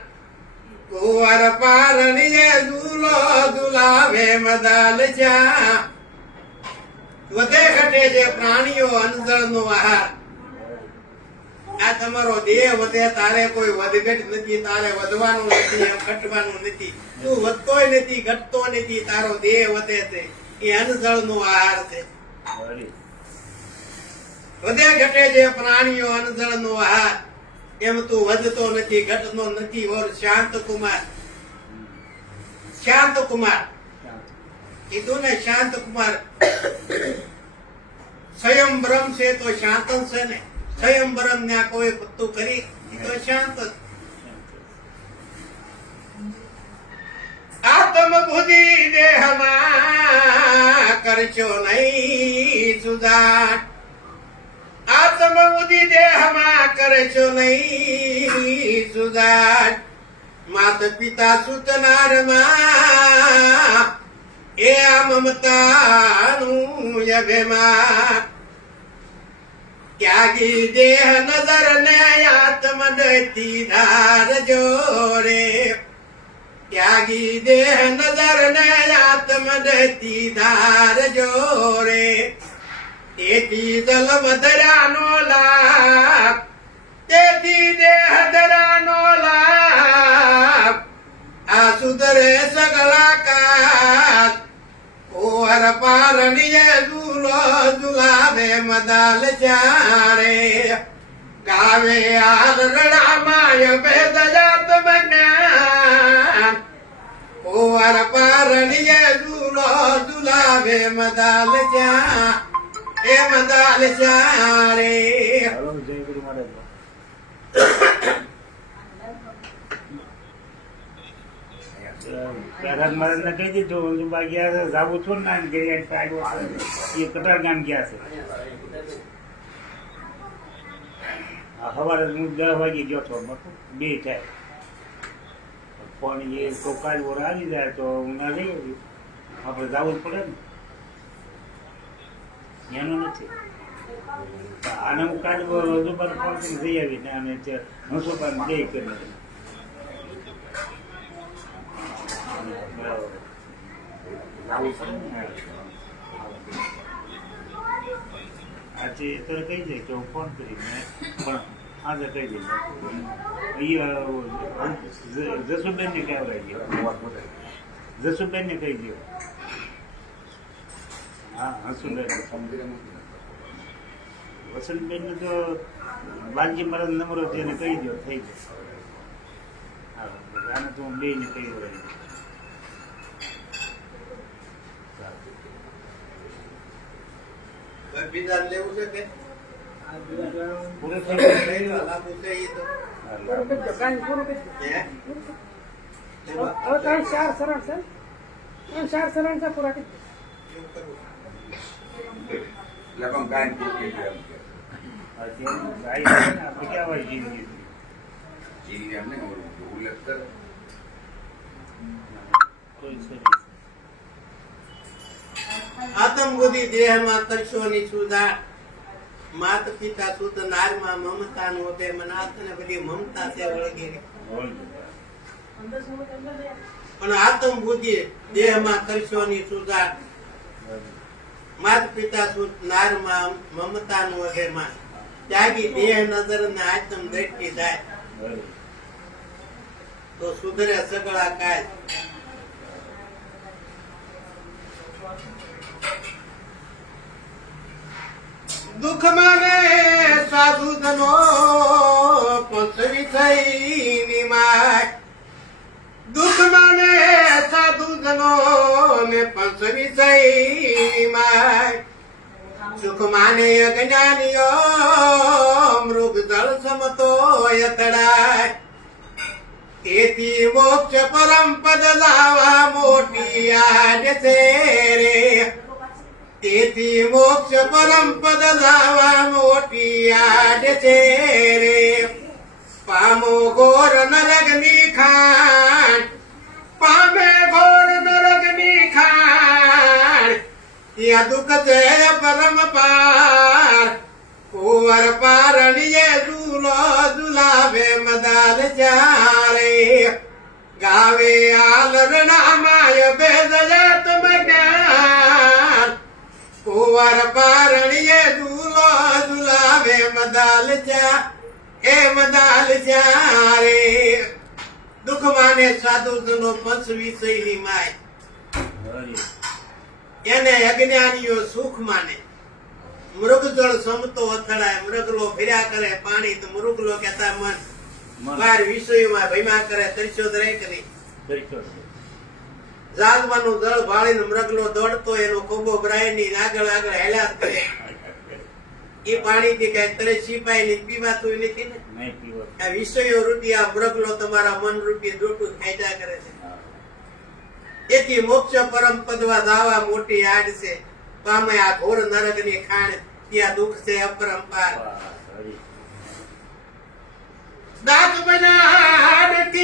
કુંવર પારણીએ ઝૂલો ઝુલાવે મદાલ ચા વધે ઘટે જે પ્રાણીઓ અંજળનો આહાર આ તમારો દેહ વધે તારે કોઈ વધઘટ નથી, તારે વધવાનું નથી, એમ ઘટવાનું નથી. તું વધતોય નથી, ઘટતો નથી, તારો દેહ વધે છે, એ અનજળનો આહાર છે. વધે ઘટે જે પ્રાણીઓ અનજળનો આહાર, એમ તું વધતો નથી, ઘટતો નથી. ઓર શાંત કુમાર કીધું ને, શાંત કુમાર સ્વયં બ્રહ્મ છે તો શાંત જ છે ને. સ્વયં બ્રહ્મ ને આ કોઈ પત્તું કરી તો શાંત જ. આત્મ બુદ્ધિ દેહમાં કરશો નહીં સુધાર, આત્મ બુદ્ધિ દેહમાં કરશો નહીં સુધાર. માત પિતા સૂતનારમાં એ આ મમતાનું અભિમાન. ત્યાગી દેહ નજર ને આત્મ દૈતી ધારજો રે, ત્યાગી દેહ નજર ને આત્મ દૈતી ધારજો રે. તેથી દલ વધરાનો લાભ, તેથી દેહ ધરાનો લાભ. આ સુધરે સગળા કાજ, કુંવર પારણીએ ઝૂલો ઝુલાવે મદાલ ચારે. ગાવે આલરડા માય ભેદ જાતમ જ્ઞાન કુંવર પારણીએ ઝૂલો ઝુલાવે મદાલ ચા એ મદાલ ચારે. હાલો, જય ગુરુ મહારાજ. પ્રહલાદ મહારાજ ને કહી દીધું હું ગયા જાવું છું ને ગયા એ કટાર ગામ ગયા છે. સવારે હું 10 વાગે ગયો છો, 2 થાય પણ એ કોઈ કાળવો આવી જાય તો હું ના લઈ આવ્યું. આપણે જવું જ પડે ને, એનું નથી. આને હું કાળવો રજૂ પણ જઈ આવીને અને હંસો પણ દે કરી આજે તને કહી દે કે હું ફોન કરીને પણ આજે કહી દે જસુબેન ને કહેવાય જસુબેન ને કહી દો. હા હસુબેન વસંતબેન ને તો બાલજી મારા નંબર હતો એને કહી દો, થઈ જાય. આને તો હું 2 ને કહી દઉં. બીજા લેવું છે કે પૂરો થઈ ગયો. લઈ લો, લાંબુ છે એ તો. પૂરું કરજો, કાંઈ પૂરું કરજો. હે? હવે 3-4 શરણ છે, 3-4 શરણ છે, પૂરા કરજો. એવું કરવું. લગન ગાયન પૂરી ગયું એમ કે અત્યારે ગાય છે ને, આપણે ક્યાં હોય જિંદગી જીની એમને ઉલ્લેખ કરે કોઈ સર્વિસ. આત્મ બુદ્ધિ દેહમાં કરશોની સુધાર, માત પિતા સુત નારમાં મમતાનું હોતે. મને આતને બધી મમતા છે વળગેલી, પણ આત્મ બુદ્ધિ દેહમાં કરશોની સુધાર, માત પિતા સુત નારમાં મમતાનું અભિમાન. ત્યાગી દેહ નજર ને આત્મ દ્રષ્ટિ જાય તો સુધરે સગળા કાય. દુઃખ માને સાધુ ધનો પંચવી થઈ નિમાય, દુઃખ માને સાધુ ધનો ને પંચવી થઈ નિમાય. સુખ માને અજ્ઞાનીઓ મૃગ જળ સમતો યતડાય. તેથી મોક્ષ પરમ પદ લાવા મોટી આડ છે રે, તેથી મોક્ષ પરમ પદ લાવા મોટી આડ છે રે. પામો ઘોર નરકની ખાણ, પામે ઘોર નરકની ખાણ. ત્યાં દુઃખ છે પરમ પાર, કુંવર આવે આ લરણામાં ભેદજાત જ્ઞાન કુંવર પારણીએ ઝૂલો ઝુલાવે મદાલ ચા એ મદાલ ચા રે દુઃખ માને સાધુ જનો પંચ વિષયની માય એને અજ્ઞાનીઓ સુખ માને મૃગજળ સમતો અથડાય મૃગલો ફર્યા કરે પાણી તો મૃગલો કહેતા મન બાર વિષયોમાં ભયમાં કરે તરસ્યોદરે કરી જાગવાનું દળ ભાળીને મૃગલો દોડતો એનો કોબો બ્રાયની આગળ આગળ હેલા કરે એ પાણી થી કઈ તરસ સિપાઈ ને પીવાતું નથી ને આ વિષયો રૂપી આ મૃગલો તમારા મન રૂપી દોટું ખેંચા કરે છે તેથી મોક્ષ પરમ પદવા દાવા મોટી આડ છે પામે આ ઘોર નરક ની ખાણ ત્યાં દુઃખ છે અપરંપાર દાંત બનાડતી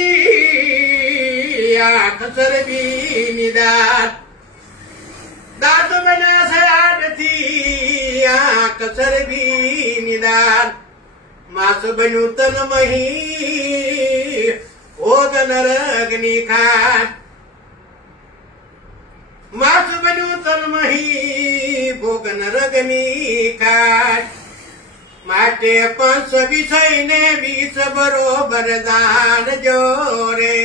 આંખ સરબી નિદાન દાંત બનાડતી આંખ સરબી નિદાન માસ બન્યું તન મહી ભોગ નરક ની ખાટ માસ બન્યું તન મહી ભોગ નરક ની ખાટ માટે પંચ વિષય ને 20 બરોબર દાન જોરે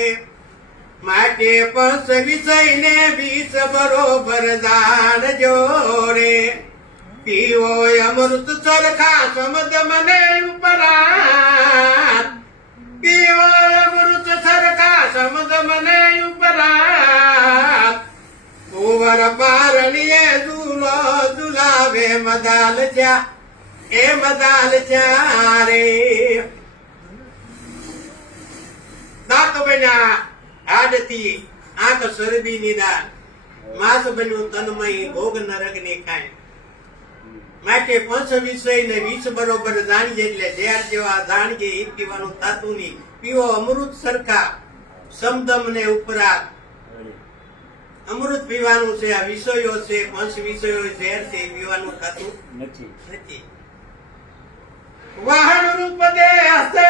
માટે પંચ વિષય ને 20 બરોબર દાન જોરે પીવો અમૃત સરખા સમદ મને ઉપરાત પીવો અમૃત સરખા સમદ મને ઉપરાત કુંવર પારણીએ ઝૂલો ઝુલાવે મદાલ ચા એ મદાલ ચા રે દાંત બન્યા હાડથી આંખ સરબી નિદાન માસ બન્યું તન્મય ભોગ નરક ની ખાય માટે પંચ વિષય ને 20 બરોબર જાણીએ એટલે ઝેર જેવા જાણીએ એ પીવાનું થતું નહીં પીવો અમૃત સરખા સમદમ ને ઉપરા અમૃત પીવાનું છે આ વિષયો છે પંચ વિષયો ઝેર છે એ પીવાનું થતું નથી વાહન રૂપ દે હસ્તે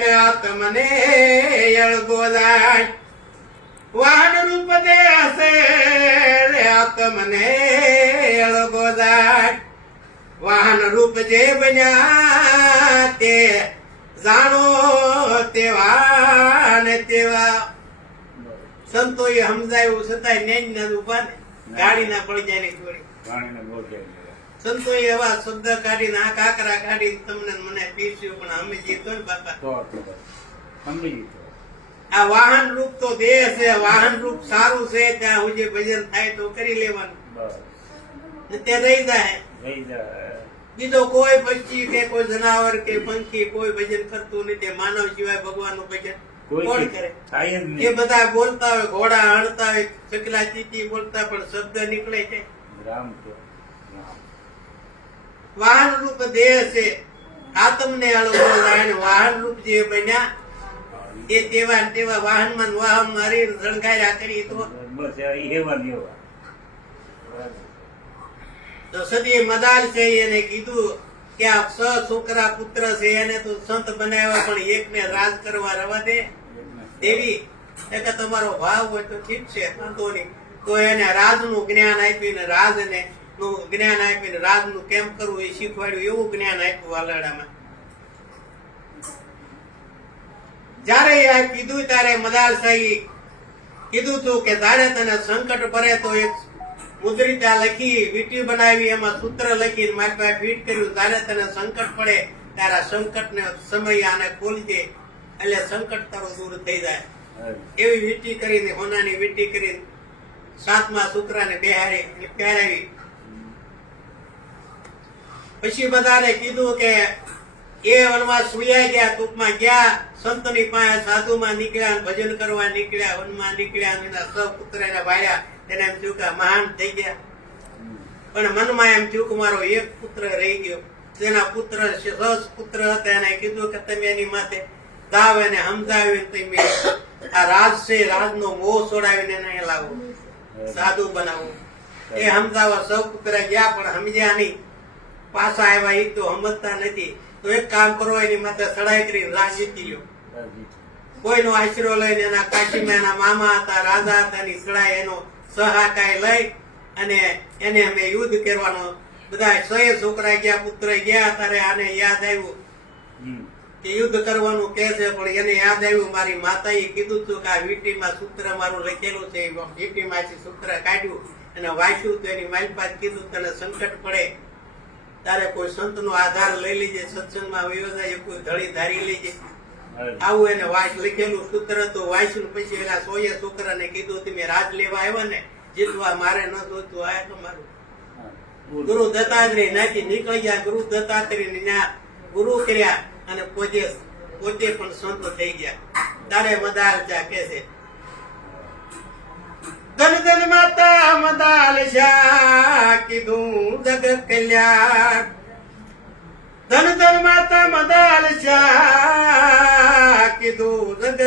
ને આત્મને અળગોદાય વાહન રૂપ દે હસ્તે ને આત્મને અળગોદાય વાહન રૂપ જે બન્યા તે જાણો તેવા ને તેવા સંતોએ સમજાયું છતાંય નેજ ના ઉભા ને ગાડી ના પડી જાય ને થોડી સંતો એવા શબ્દ કાઢીને આ કાકરા કાઢી તમને મને પીસ્યું પણ અમે જીતો ને બાપા આ વાહન રૂપ તો દેહ છે વાહન રૂપ સારું છે ત્યાં હું જે ભજન થાય તો કરી લેવાનું ત્યાં રહી જાય બીજો કોઈ પક્ષી કે કોઈ જનાવર કે પંખી કોઈ ભજન કરતું નથી માનવ સિવાય ભગવાન નું ભજન કોણ કરે એ બધા બોલતા હોય ઘોડા હણતા હોય ચકલા ચીટી બોલતા પણ શબ્દ નીકળે છે વાહન રૂપ દેહ છે આત્મને અળગો જાણ વાહન રૂપ જે બન્યા એ તેવા તેવા વાહન માં વાહન મારી રણગાર્યા કરી તો સદી મદાલ છે એને કીધું કે આ સ છોકરા પુત્ર છે એને તો સંત બનાવ્યા પણ એકને રાજ કરવા રવા દે દેવી કે તમારો ભાવ હોય તો ઠીક છે વાંધો નહીં તો એને રાજનું જ્ઞાન આપીને રાજને નું જ્ઞાન આપીને રાજનું કેમ કરવું એ શીખવાડ્યું એવું જ્ઞાન આપ્યું વાલડામાં જયારે આ કીધું ત્યારે મદાલ શાહી કીધું તું કે તારે તને સંકટ પડે તો એક મુદ્રિકા લખી વીટી બનાવી એમાં સૂત્ર લખી મારી પાસે ફીટ કર્યું તારે તને સંકટ પડે તારા સંકટ ને સમય આને ખોલજે એટલે સંકટ તારો દૂર થઈ જાય એવી વીટી કરીને હોનાની વીટી કરીને 7મા છોકરાને બેહારી પહેરાવી પછી બધાને કીધું કે એ વનમાં સુયા ગયા ટૂંકમાં ગયા સંતની પાસે સાધુમાં નીકળ્યા ભજન કરવા નીકળ્યા વનમાં નીકળ્યા એના સપુત્ર એને ભાર્યા એને એમ થયું કે મહાન થઈ ગયા પણ મનમાં એમ થયું કે મારો એક પુત્ર રહી ગયો તેના પુત્ર 10 પુત્ર હતા એને કીધું કે તમે એની માથે દાવ એને સમજાવીને તમે આ રાજ છે રાજનો મોહ છોડાવીને એને લાવો સાધુ બનાવો એ સમજાવવા સૌ પુત્ર ગયા પણ સમજ્યા નહીં પાછા આવ્યા એ તો સમજતા નથી તો એક કામ કરો એની માથે ચડાઈ કરી રાજ જીતી લ્યો કોઈનો આશરો લઈને એના કાશીમાં એના મામા હતા, રાજા હતા, ની સડાય એનો સહાકાય લઈ અને એને અમે યુદ્ધ કરવાનો, બધા 100 છોકરા ગયા, પુત્ર ગયા, ત્યારે આને યાદ આવ્યું હમ. કે યુદ્ધ કરવાનું કે છે, પણ એને યાદ આવ્યું મારી માતાએ કીધું હતું કે આ વીંટીમાં સૂત્ર મારું લખેલું છે. એ વીંટીમાંથી સૂત્ર કાઢ્યું અને વાંચ્યું તો એની માલપાત કીધું તને સંકટ પડે તારે કોઈ સંતનો આધાર લઈ લેજે, સત્સંગમાં વયો જાય, કોઈ ધડી ધારી લેજે. આવું એને લખેલું સૂત્ર તો વાંચ્યું. પછી એના 100 છોકરાને કીધું તમે રાજ લેવા આવ્યા ને, જીતવા મારે ન જોતું, આ તમારું. ગુરુ દત્તાત્રેય નાથી નીકળી ગયા, ગુરુ દત્તાત્રેય ને ગુરુ કર્યા અને પોતે પણ સંત થઈ ગયા. તારે મદાલ ચા કે છે, ધન ધન માતા મદાલ શા કીધું જગત કલ્યાણ, ધન ધન માતા મદાલ શા કીધું જગત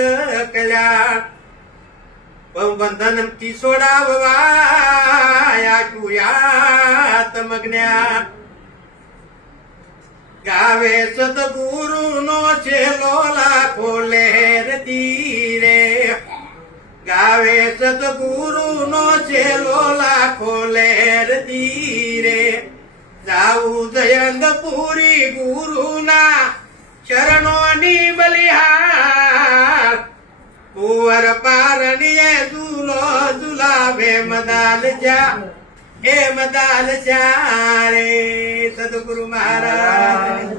કલ્યાણ, બંધન થી છોડાવવા આટલું જ્ઞાન, ગાવે સદગુરુ નો છેલો લાખો લહેર ધીરે, ગાવે સદગુરુ નો છેલો લાખો લહેર ધીરે, જાવું જયંતપુરી ગુરુના ચરણોની બલિહાર, કુંવર પારણીએ ઝૂલો ઝુલાવે મદાલ જા, એ મદાલ જા રે સદગુરુ મહારાજ.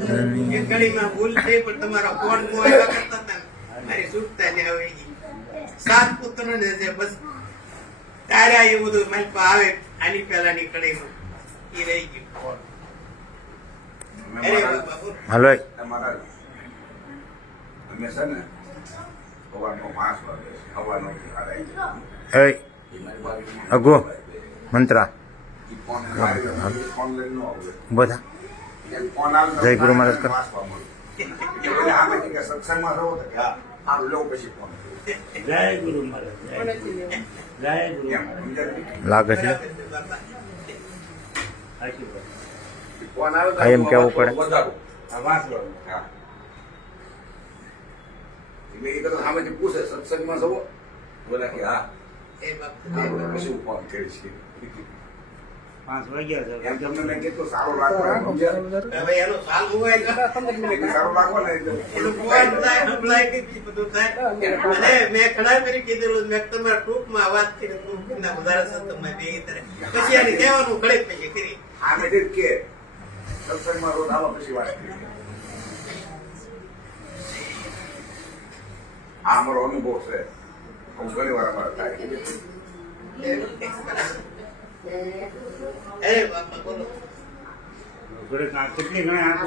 એ ઘડીમાં ભૂલ થઈ પણ તમારો ફોન એવા કરતા હતા ને, મારી છૂટતા ને આવી ગઈ. 7 પુત્ર ને છે, બસ તારા એ બધું મારી આવે આની પહેલાની કડીમાં એ રહી ગયું. અરે બાપા બોલ. હાલો તમારા અમે છે ને સવારનો માંસ વાગે સવારનો એ અગો મંત્રા ફોન લઈને આવે બધા ફોન આવે જય ગુરુ મહારાજ કર. સત્સંગમાં રહો તો સારું લેવું પછી ફોન જય ગુરુ મહારાજ, જય ગુરુ મહારાજ. લાગે છે બાપા આશીર્વાદ. ફોન આવે તો એમ કેવું પડે. વધારો આ વાંચવાનું. હા એટલે એ કદાચ સામેથી પૂછે સત્સંગમાં જવો બોલે કે હા એ બાપા આપણે પછી હું ફોન કરીશ 5 વાગ્યા છે. એમ તમને મેં કીધું સારું રાખો હવે એનો સાલ હોય ને સારું રાખો ને એનું ફોન થાય, હમલાય કે બધું થાય. અને મેં ઘણા ફેરી કીધેલું, મેં તમારા ટૂંકમાં વાત કરી, ટૂંકના વધારે સત્સંગમાં બે તરે પછી આને કહેવાનું ઘડે પછી કરી. આમે જ કે સત્સંગમાં રોજ આવા પછી વાત કરી આ અમારો અનુભવ છે. હું ઘણી વાર અમારે થાય અરે બાપા બોલો. કેટલી ઘણી આંખો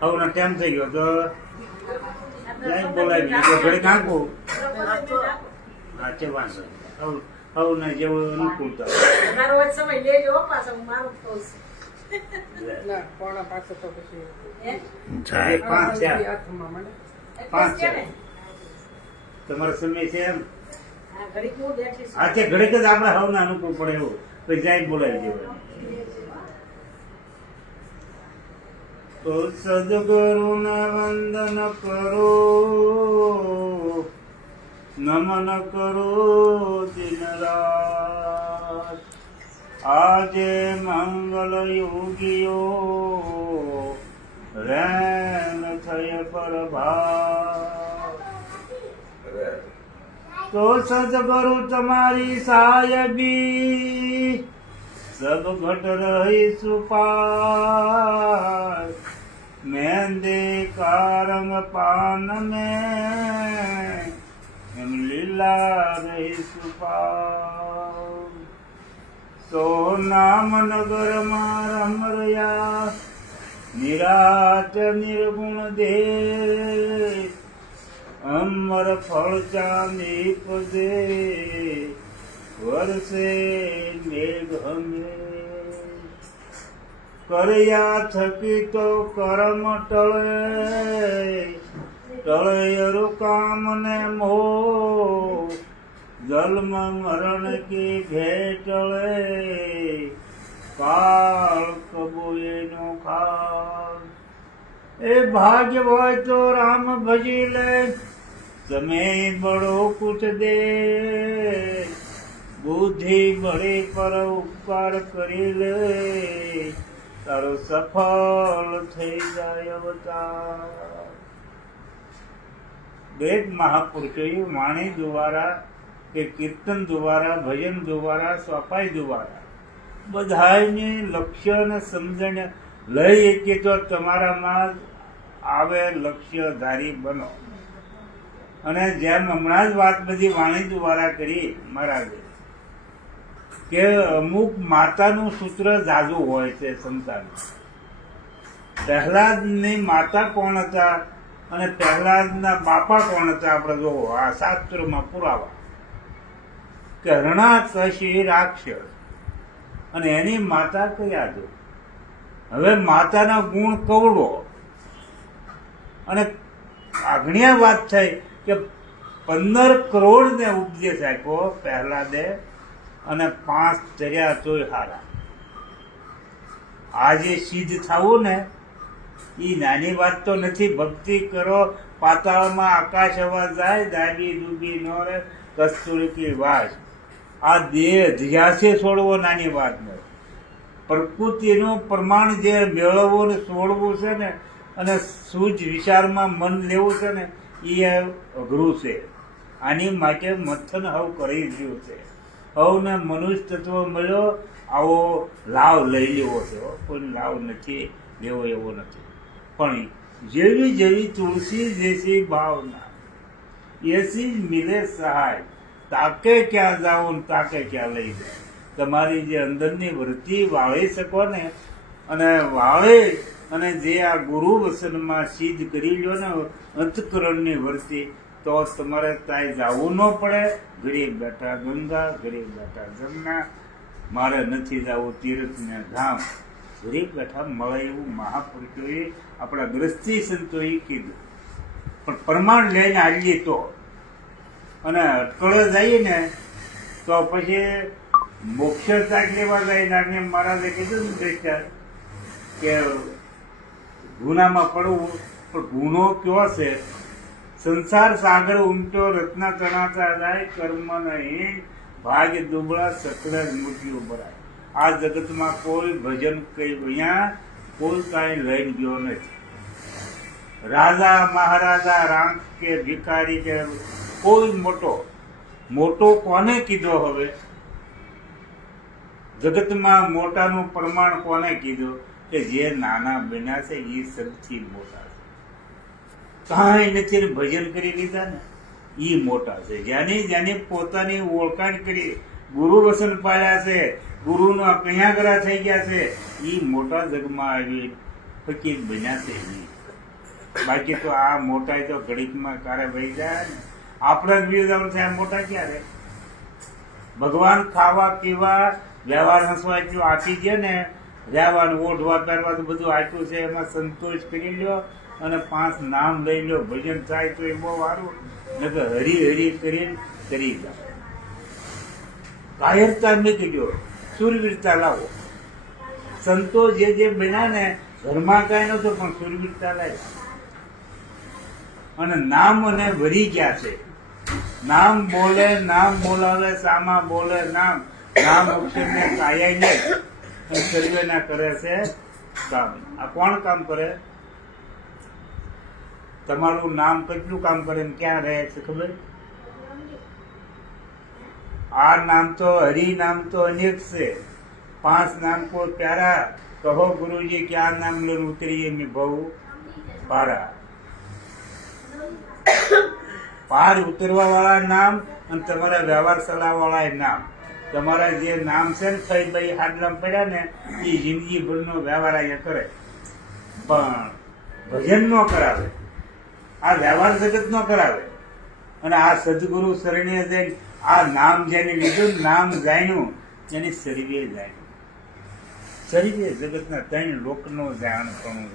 હવનો ટાઈમ થઈ ગયો તો ક્યાંય બોલાવી તો ઘડી આંખું હા તે વાંચો હવને જેવું અનુકૂળતા. મારો વચ્ચે સમય લેજો હો, પાછો હું મારું કહું છું. ના પોણા 5 તો પછી હે? જય 5 છે. હાથમાં મને પાંચ એટલે જ છે. છે ને? તમારો સમય છે એમ હા, ઘડીક હું બેઠી છું. આ તે ઘડીક જ આપણે હવને અનુકૂળ પડે એવું પછી જાય બોલાવી દેવાય. તો સદગુરુને વંદન કરો, નમન કરો દિન રાત, આજે મંગલ યોગીઓ રેન થય પ્રભાત. તો સદગુરુ તમારી સાહેબી સબ ઘટ રહી સુપાર, મેંદે કારંગ પાન में એમ લીલા રહી સુપાર. તો નામ નગર માં રમ રહ્યા નિરાત નિર્ગુણ દે, અમર ફળ ચાંદી પદે વર્ષે મેઘ હમે. કર્યા થકી તો કરમ ટળે, ટળે કામ ને મોહ, જન્મ મરણ કી ભેટળે, કાળ કબો એનો ખાળ. એ ભાગ્ય હોય તો રામ ભજી લે, समय बड़ो कुछ दे बुद्धि बड़े पर उपकार કરી લે તારો સફળ થઈ જાય અવતાર. દરેક મહાપુરુષોએ વાણી દ્વારા કે કીર્તન દ્વારા, ભજન દ્વારા, સ્વાપાય દ્વારા બધાને લક્ષ્ય અને સમજણ લઈ શકીએ તો તમારામાં આવે લક્ષ્ય ધારી બનો. અને જેમ હમણાં જ વાત બધી વાણી દ્વારા કરી મહારાજે કે અમુક માતાનું સૂત્ર જાજુ હોય છે સંતાનમાં. પ્રહલાદની માતા કોણ હતા અને પ્રહલાદના બાપા કોણ હતા આપણે જોવો આ શાસ્ત્રોમાં પુરાવા કે હરણાકશી રાક્ષસ અને એની માતા કયા જો. હવે માતાના ગુણ કવડો અને આગળની વાત થઈ કે 15 કરોડ ને ઉપદેશ આપ્યો પ્રહલાદે અને 5 ચર્યા તોય હારા. આ જે સિદ્ધ થવું ને એ નાની વાત તો નથી. ભક્તિ કરો પાતાળમાં આકાશ અવાજ જાય દાબી ડૂબી નો રે કસ્તુરી કી વાસ. આ દેહ ધ્યાસે છોડવો નાની વાત નથી. પ્રકૃતિનું પ્રમાણ જે મેળવવું ને છોડવું છે ને અને સૂઝ વિચારમાં મન લેવું છે ને એ અઘરું છે. આની માટે મથન હવ કરી રહ્યું છે. હવને મનુષ્ય તત્વ મળ્યો આવો લાભ લઈ લેવો છે. કોઈ લાભ નથી લેવો એવો નથી. પણ જેવી જેવી તુલસી જેસી ભાવના એસી જ મિલે સહાય. તાકે ક્યાં જાઓ ને તાકે ક્યાં લઈ જાય. તમારી જે અંદરની વૃત્તિ વાળી શકો ને અને વાળે અને જે આ ગુરુ વસનમાં સિદ્ધ કરી લ્યો ને અંતકરણની વૃત્તિ તો તમારે ત્યાં જવું ન પડે. ઘરે બેઠા ગંગા, ઘરે બેઠા જમના, મારે નથી જવું તીર્થને ધામ. ઘરે બેઠા મળે એવું મહાપુરુષોએ આપણા ગ્રસ્તી સંતોએ કીધું. પણ પ્રમાણ લઈને આવીએ તો અને અટકળે જઈએ ને તો પછી મોક્ષ ત્યાગ લેવા જાય. નાને મહારાજે કીધું ને દ્રષ્ટા કે ગુનામાં પડવું પણ ગુનો કયો છે? સંસાર સાગર ઉમટો રત્ના તણાતા જાય કર્મ નહીં ભાગ્ય દુબળા સકળ મૃત્યુ ભરાય. આ જગતમાં કોઈ ભજન કઈ અહીંયા કોઈ કાંઈ લઈ ગયો નથી. રાજા મહારાજા રામ કે ભિખારી કે કોઈ મોટો કોને કીધો? હવે જગતમાં મોટાનું પ્રમાણ કોને કીધું? કે જે નાના બન્યા છે એ સૌથી મોટા છે. કાંઈ નથી ભજન કરી લીધા ને એ મોટા છે. જેની પોતાની ઓળખાણ કરી ગુરુ વસન પાડ્યા છે, ગુરુના કન્યાગરા થઈ ગયા છે, એ મોટા જગમાં આવી ફકીર બન્યા છે. બાકી તો આ મોટા તો ઘડીકમાં કારે વહી જાય ને. આપણા જ વિરોધ છે આ મોટા ક્યારે? ભગવાન ખાવા પીવા વ્યવહાર હસવા એટલું આપી દે ને, રહેવાનું ઓઢવા પહેરવા તો બધું આપ્યું છે. એમાં સંતોષ કરી લ્યો અને 5 નામ લઈ લો. ભજન થાય તો એ બહુ સારું. નકર હરી હરી કરીને કરી જાઓ. કાયરતા મૂકી દો, સુરવીરતા લાવો. સંતો જે બન્યા ને ઘરમાં કાંઈ નહોતું પણ સુરવીરતા લાવી અને નામ અને વરી ગયા છે. નામ બોલે, નામ બોલાવે, સામા બોલે નામ. નામ અક્ષરને કાયા લે અને સર્વે ના કરે છે કામ. આ કોણ કામ કરે? તમારું નામ કેટલું કામ કરે ને ક્યાં રહે છે ખબર? આ નામ તો હરિ નામ તો અનેક છે. 5 નામ કો પ્યારા કહો ગુરુજી ક્યાં નામ લો ઉતરીએ મેં બહુ પારા. પાર ઉતરવા વાળા નામ અને તમારા વ્યવહાર ચલાવવા વાળા નામ. તમારા જે નામ છે ને થઈ ભાઈ હાડલામ પડ્યા ને એ જિંદગી ભરનો વ્યવહાર અહીંયા કરે પણ ભજન ન કરાવે. આ વ્યવહાર જગત ન કરાવે. અને આ સદગુરુ શરણે જઈને આ નામ જેને લીધું, નામ જાણ્યું એની સર્વે જાણ્યું. સર્વે જગતના 3 લોકનો જાણપણું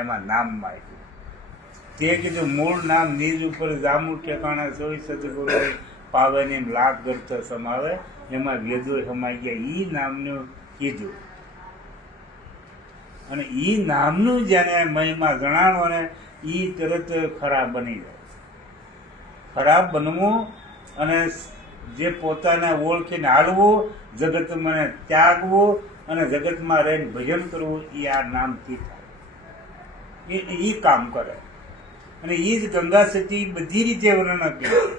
એમાં નામમાં આવ્યું. તે કીધું મૂળ નામ નિજ ઉપર જામું ઠેકાણા સોય સદગુરુ પાવે ને લાખ ગર્થ સમાવે. એમાં વેદો સમાઈ ગયા. ઈ નામનું કીધું અને ઈ નામનું જેને મહિમા જણાવો ને ઈ તરત ખરા બની જાય. ખરાબ બનવું અને જે પોતાને ઓળખીને હાલવું, જગતમાં ત્યાગવું અને જગતમાં રહીને ભજન કરવું, એ આ નામથી થાય. એ કામ કરે. અને એ જ ગંગા સતી બધી રીતે વર્ણન આપ્યું.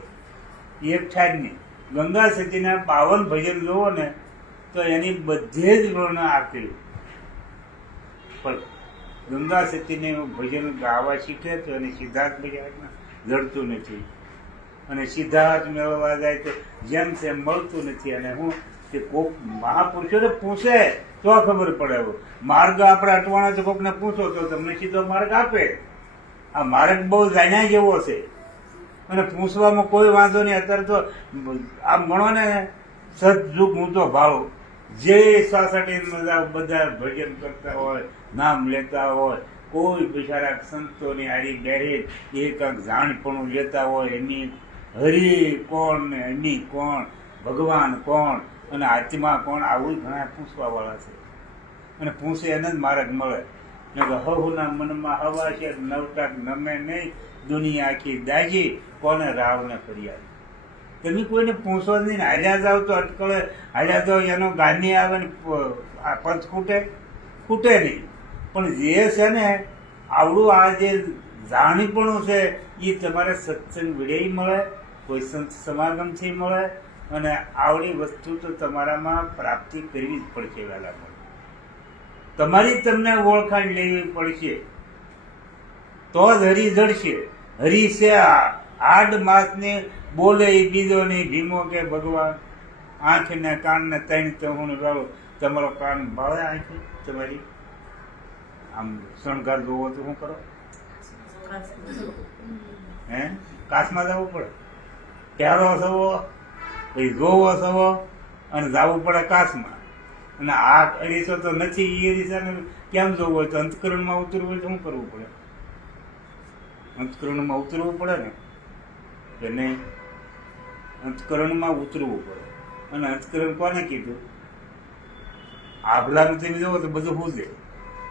એક ઠાર નહીં, ગંગા સતીના 52 ભજન જોવો ને તો એની બધે જ વર્ણન આપેલું. પણ ગંગા સતીને ભજન ગાવા શીખે તો એને સિદ્ધાર્થ મળ્યા જડતું નથી, અને સિદ્ધાર્થ મેળવવા જાય તો જેમ તેમ મળતું નથી. અને હું કે કોક મહાપુરુષોને પૂછે તો ખબર પડે. માર્ગ આપણે અટવાણો તો કોકને પૂછો તો તમને સીધો માર્ગ આપે. આ માર્ગ બહુ જાણ્યા જેવો છે, અને પૂછવામાં કોઈ વાંધો નહીં. અત્યારે તો આમ ગણો ને સદયુગ હું તો ભાળું, જે સોસાયટીમાં બધા ભજન કરતા હોય, નામ લેતા હોય, કોઈ બિચારા સંતોની હારી બેહે એ કંઈક જાણપણું લેતા હોય, એની હરિ કોણ ને એની કોણ, ભગવાન કોણ અને આત્મા કોણ, આવું ઘણા પૂછવા વાળા છે. અને પૂછે એને જ માર્ગ મળે. હહુના મનમાં હવા છે, નવટાક નમે નહીં, દુનિયા આખી દાજી, કોને રાવને ફરિયાદ. તમે કોઈને પૂછો જ નહીં, હાલ્યા જાવ તો અટકળે, હાલ્યા જાવ એનો ગાંધી આવે ને પંચ ખૂટે નહીં. પણ જે છે ને આવડું આ જે જાણીપણું છે એ તમારે સત્સંગ વિડેય મળે, કોઈ સંત સમાગમથી મળે, અને આવડી વસ્તુ તો તમારામાં પ્રાપ્તિ કરવી જ પડશે. વહેલા મળે તમારી તમને ઓળખાણ લેવી પડશે તો જ હરી જડશે. હરી છે આડ માસને બોલે એ બીજો નહીં, ભીમો કે ભગવાન. આંખ ને કાન ને ત્રણ તો હું ગાળો, તમારો કાન ભાવે આંખ તમારી આમ શણગાર જોવો તો શું કરો? હે કાશમાં જવું પડે, પ્યારો થવો પછી જોવો થવો અને જવું પડે કાશમાં. અને આ અરીસો તો નથી, એ અરીસાને કેમ જોવું હોય? તો અંતકરણમાં ઉતરવું હોય તો શું કરવું પડે? અંતકરણમાં ઉતરવું પડે ને કે નહીં? અંતકરણમાં ઉતરવું પડે. અને અંતકરણ કોને કીધું? આભલાનું તમે જોવો તો બધું પૂજે,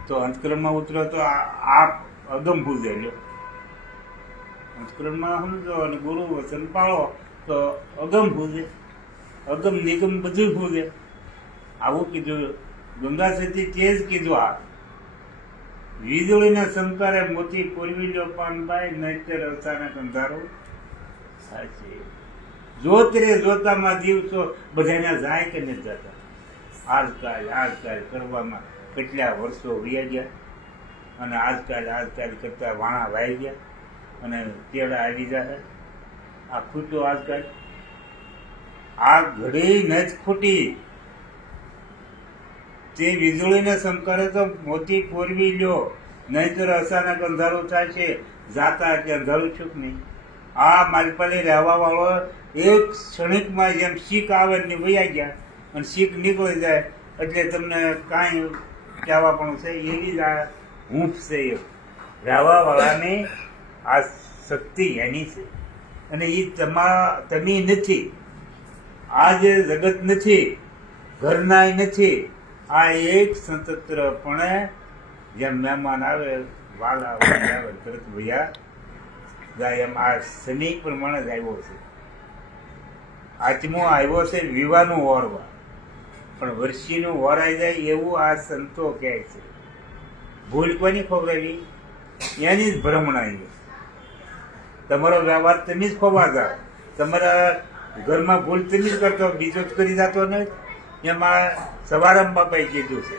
તો અંતકરણમાં ઉતરો તો આ અગમ પૂજે. લ્યો અંતકરણમાં સમજો અને ગુરુ વચન પાળો તો અગમ પૂજે, અગમ નિગમ બધું પૂજે. આવું કીધું ગંગા સતી તે જ કીધું. આ વીજળીના સંકારે મોતી પૂરવી લો પાનભાઈ, નહીતર અચાનક અંધારું સાચી. જોતરે જોતામાં દિવસો બધાને જાય કે નથી જતા? આજકાલ કરવામાં કેટલા વર્ષો વયા ગયા, અને આજકાલ કરતા વાણા વાઈ ગયા, અને તેડા આવી જાય. આ ખૂટો આજકાલ, આ ઘડી નથી ખૂટી. તે વીજળીને સંકરે તો મોતી પોરવી લ્યો, નહીતર અચાનક અંધારું થાય છે. જાતા એટલે અંધારું છું નહીં. આ માલપાલી રહેવા વાળો એક ક્ષણિકમાં જેમ શીખ આવે ને વયા ગયા, અને શીખ નીકળી જાય એટલે તમને કાંઈ કહેવા પણ છે. એવી જ આ હૂંફ છે. એ રહેવા વાળાની આ શક્તિ એની છે, અને એ તમે નથી. આ જે જગત નથી, ઘરના નથી. આ એક સ્વતંત્રપણે જેમ મહેમાન આવે વાલા આવે તરત ભૈયા જાય, એમ આ શનિ પ્રમાણે જ આવ્યો છે. આચમો આવ્યો છે વિવાનું ઓરવા, પણ વર્ષીનું ઓરાઈ જાય એવું આ સંતો કહે છે. ભૂલ કોની ખોવરાવી? એની જ ભ્રમણા. તમારો વ્યવહાર તમે જ ખોવા જાઓ, તમારા ઘરમાં ભૂલ તમે જ કરતો, બીજો જ કરી જતો નહીં. એમાં સવારમ બાપાએ કીધું છે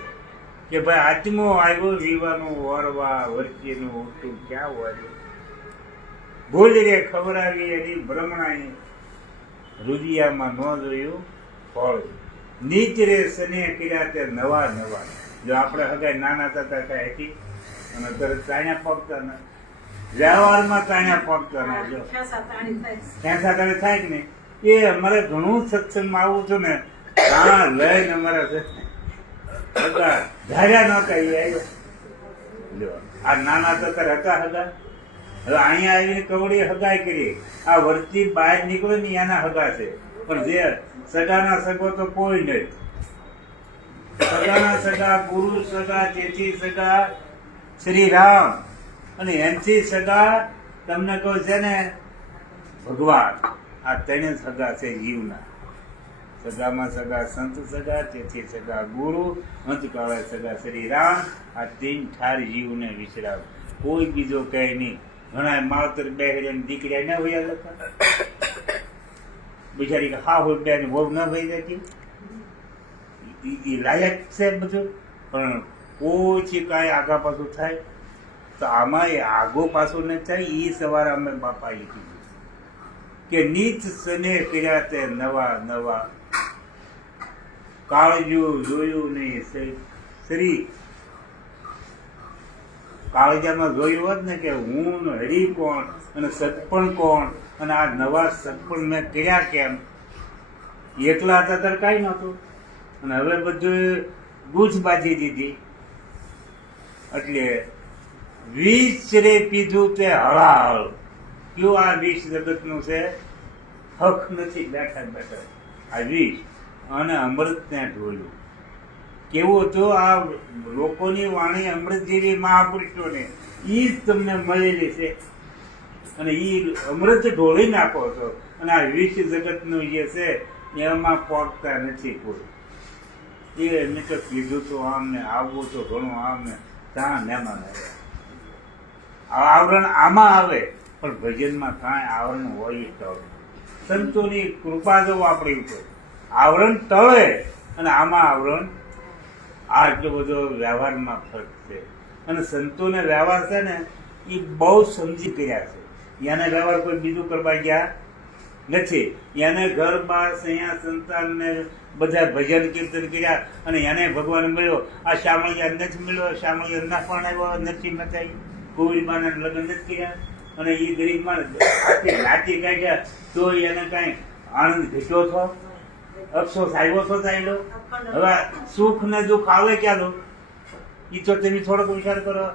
કે ભાઈ આત્મો આવ્યો વિવાનું ઓરવા, વર્ષીનું ઉઠું ક્યાં હોય? ભૂલ રે ખવડાવી એની ભ્રમણાની, રુદિયામાં ન જોયું ફળ. નીચ રે સને કર્યા તે નવા. જો આપણે હગાઈ નાના થતા કાંઈ હતી અને તરત તાણ્યા પગતા ના, વ્યવહારમાં તાણ્યા પગતા ના. જો ખેંચા તાણે થાય કે નહીં? એ અમારે ઘણું સત્સંગમાં આવું છું ને, હા લઈને અમારા ધાર્યા નહોતા એ આવ્યો. આ નાના તતર હતા હગા, હવે અહીંયા આવીને કવડી હગાઈ કરી. આ વર્તી બહાર નીકળે ને એના હગા છે, પણ જે સગાના સગો તો કોઈ નહીં. સગાના સગા ગુરુ સગા, તેથી સગા શ્રી રામ, અને એનથી સગા તમને કહું છે ને ભગવાન, આ ત્રણે સગા છે જીવના. સગામાં સગા સંત સગા, તેથી સગા ગુરુ, અંતકાળે સગા શ્રી રામ. આ તીન ઠાર જીવને વિચરાવ, કોઈ બીજો કહે નહીં. ઘણા માવતર બેહરે દીકરી ના હોય લખા, બિચારી હા હોય બે વહુ ના ભાઈ જતી, એ લાયક છે બધું. પણ કોઈ કાંઈ આગા પાછું થાય તો આમાં આગો પાછો ન થાય. એ સવારે અમે બાપાએ કીધું કે નીચ સને કર્યા તે નવા નવા, કાળજું જોયું નહીં શ્રી. કાળજામાં જોયું હોત ને કે હું હરી કોણ અને સતપણ કોણ, અને આ નવા સતપણ મેં કર્યા કેમ. એકલા હતા ત્યારે કાંઈ નહોતું, અને હવે બધું ગૂંચ બાંધી દીધી. એટલે વિષ રે પીધું તે હળાહળ. કયું આ વિષ જગતનું છે? હક નથી બેઠા બેઠા આ વિષ, અને અમૃતને ઢોલ્યું. કેવું હતું આ લોકોની વાણી અમૃત જેવી મહાપુરુષોને એ જ તમને મળેલી છે, અને એ અમૃત ઢોળી નાખો છો. અને આ વિષ જગતનું જે છે એમાં પહોંચતા નથી કોઈ. એ મેં તો કીધું તો આમને આવવું તો ઘણું આમને ત્યાં મહેમાન આવે. આવરણ આમાં આવે પણ ભજનમાં કાંઈ આવરણ હોય તો સંતોની કૃપા જો આપણી ઉપર આવરણ ટળે, અને આમાં આવરણ આટલો બધો વ્યવહારમાં ફરક છે. અને સંતોને વ્યવહાર છે ને એ બહુ સમજી કર્યા છે. એને વ્યવહાર કોઈ બીજું કરવા ગયા નથી. એને ઘર બાર સૈયા સંતાનને બધા ભજન કીર્તન કર્યા, અને એને ભગવાન મળ્યો. આ શામળિયા નથી મળ્યો, શામળિયા ના પણ આવ્યો નથી મચાઈ, કુંવરીમાના લગ્ન નથી કર્યા, અને એ ગરીબ માણસ નાચી કાઢ્યા તો એને કાંઈ આનંદ ઘટ્યો છો? અફસોસ આવ્યો છો ચાલ્યો? હવે સુખ ને દુઃખ આવે ક્યાંનો? એ તો તમે થોડોક વિચાર કરો,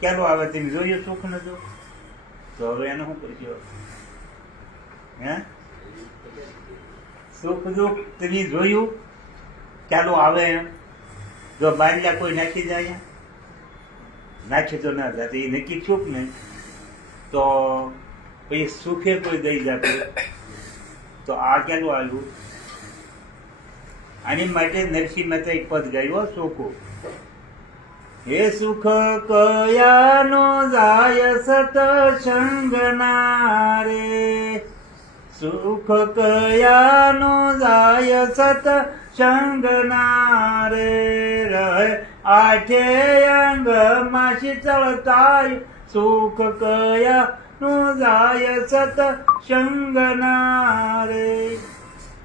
ક્યાંનો આવે તમે જોઈએ સુખ ને દુઃખ? તો હવે એને શું કરશો? હે સુખ દુઃખ તમે જોયું ક્યાંનો આવે? એમ જો બાંધ્યા કોઈ નાખી જાય, નાખી તો ના જાય, એ નક્કી સુખ નહીં તો પછી સુખે કોઈ દઈ જતું તો આ ક્યાંનું આવ્યું? આની માટે નરસિંહ મહેતા એક પદ ગાયું સુખું. હે સુખ કયાનો જાય સતસંગના રે, સુખ કયાનો જાય સતસંગના રે, રહે આઠે અંગમાં શીતળતા, સુખ કયાનો જાય સતસંગના રે.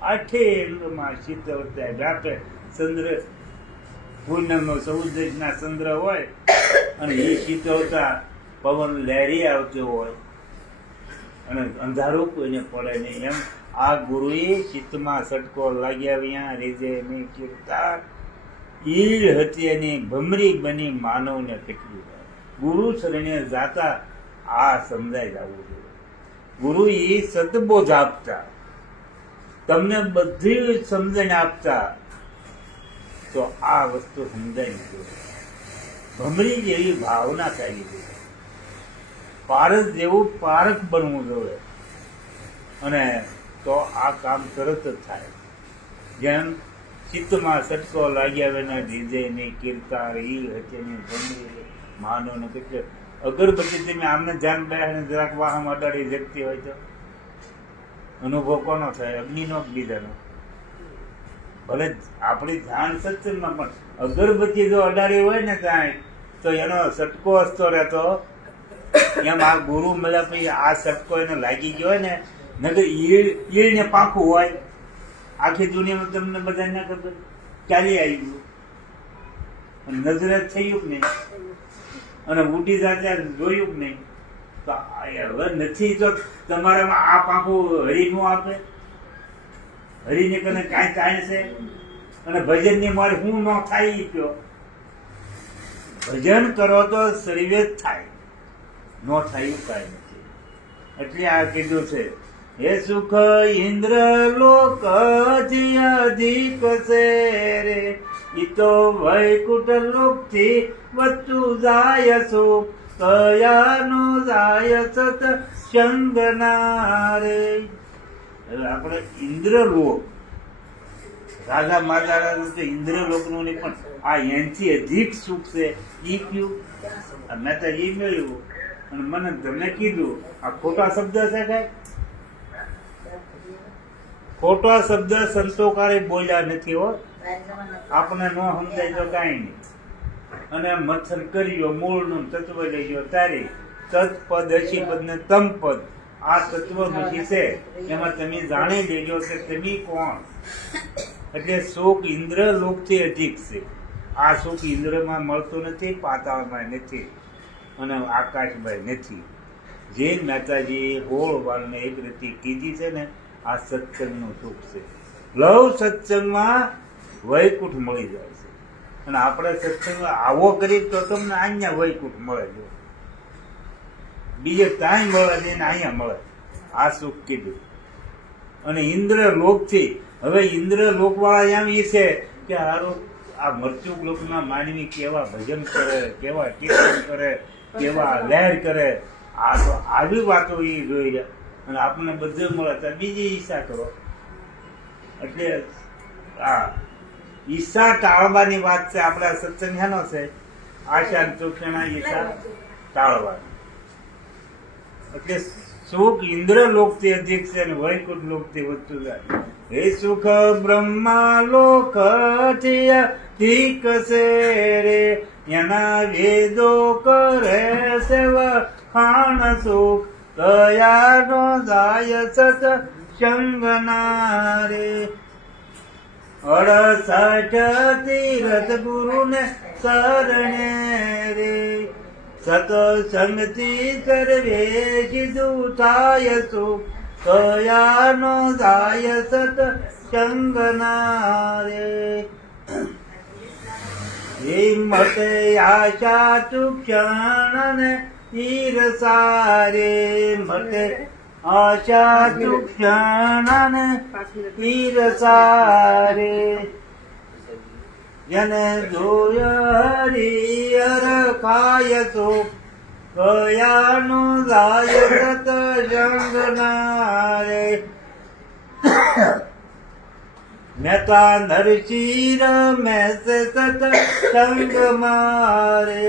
આઠે અંગમાં શીતળતા વ્યાપે. ચંદ્ર પૂનમનો 14 ચંદ્ર હોય અને એ શીતળતા પવન લહેરી આવતો હોય અને અંધારું કોઈને પડે નહીં. એમ આ ગુરુએ ચિત્તમાં સટકો લાગ્યા વિયા રીજે ની કીર્તા, ઈડ હતી એની ભમરી બની માનવને કેટલી. ગુરુ શરણે જાતા આ સમજાઈ જવું જોઈએ. ગુરુ એ સદબોધ આપતા, તમને બધી સમજણ આપતા, તો આ વસ્તુ સમજાય નથી. ભમરી જેવી ભાવના કરી દે, પારસ જેવું પારખ બનવું જોઈએ, અને તો આ કામ તરત જ થાય. જેમ ચિત્તમાં સટકો લાગ્યા વિના ડીજે ની કીર્તાર ઈ હચેની ભમરી માનવ ને કેટલે. અગરબત્તી તમે આમને ધ્યાન બેસીને જરાક વાહમાં અડાડી જગતી હોય તો અનુભવ કોનો થાય? અગ્નિનો બીજાનો. ભલે આપણી ધ્યાન સત્સંગમાં પણ અગરબત્તી જો અડાડી હોય ને ત્યાં તો એનો સટકો હસતો રહેતો. એમ આ ગુરુ મળ્યા પછી આ સટકો એને લાગી ગયો હોય ને, નગર ઈળ ને પાખું હોય. આખી દુનિયામાં તમને બધા ના ખબર ચાલી આવી ગયું, નજરે થયું જ નહીં, અને ઉડી જાતે જોયું જ નહીં. તો હવે નથી તો તમારામાં આ પાંખું હરી નું આપે? હરીને કને કાંઈ થાય છે? અને ભજનની મારે હું ન થાય ઈ કયો? ભજન કરો તો સર્વે થાય, ન થાય કાંઈ નથી. એટલે આ કીધું છે, હે સુખ ઇન્દ્ર લોક અધિક છે રે, ઈ તો વૈકુંઠ લોક થી વધતું જાય સુખ. કયાનો જાય સત સંગના રે. હવે આપણે ઇન્દ્રલોક રાધા માતા તો ઇન્દ્રલોકનું નહીં, પણ આ એનથી અધિક સુખ છે ઈ કયું? મેં તો ઈ મેળવ્યું અને મને તમે કીધું આ ખોટા શબ્દ છે કઈ? ખોટા શબ્દ સંતોકારે બોલ્યા નથી હો, આપણે ન સમજાય તો કાંઈ નહીં. અને મથન કર્યો મૂળનું તત્વ લઈ ગયો તારી તત્પદ અશી પદ ને તમ પદ આ તત્વમસી છે, એમાં તમે જાણી લેજો કે તમે કોણ. એટલે સુખ ઇન્દ્ર લોકથી અધિક છે. આ સુખ ઇન્દ્રમાં મળતું નથી, પાતાળમાં નથી અને આકાશમાં નથી. જે માતાજી હોળ વાળને એક રીતે કીધી છે ને, આ સત્સંગનું સુખ છે. લવ સત્સંગમાં વૈકુંઠ મળી જાય છે અને આપણે સત્સંગમાં આવો કરી તો તમને અહીંયા વૈકુંઠ મળે છે, બીજે ત્યાં મળે ને અહીંયા મળે. આ સુખ કીધું. અને ઇન્દ્ર લોકથી હવે ઇન્દ્ર લોકવાળા એમ ઈ છે કે હારું આ મરચુક લોકના માનવી કેવા ભજન કરે, કેવા કીર્તન કરે, કેવા લહેર કરે, આ તો આવી વાતો એ જોઈ જાય અને આપણને બધું મળે તો બીજી ઈચ્છા કરો. એટલે આ ઈચ્છા ટાળવાની વાત છે. આપણા સત્સંગ હેનો છે આશા ચોક્ષણા ઈચ્છા ટાળવાની. એટલે સુખ ઇન્દ્ર લોકથી અધિક છે અને વૈકુંઠ લોકથી વધતું જાય. હે સુખ બ્રહ્મા લોક અધિક છે રે, એના વેદો કરે સેવ ખાણ સુખ કયાનો જાય સત સંગના રે. 68 તીરથ ગુરુને શરણે રે, સતસંગથી સર્વે સિદ્ધુ થાય સુખ કયાનો જાય સત સંગના રે. હિંમતે આશા ચુક્ષણ ઈરસા રે, મતે આશા ચુક્ષણ ઈરસા રે. જેને જોય હરિહર ખાય સુખ કયાનું જાય સત સંગના રે. મહેતા નરસિંહ મેં સત સંગ મારે,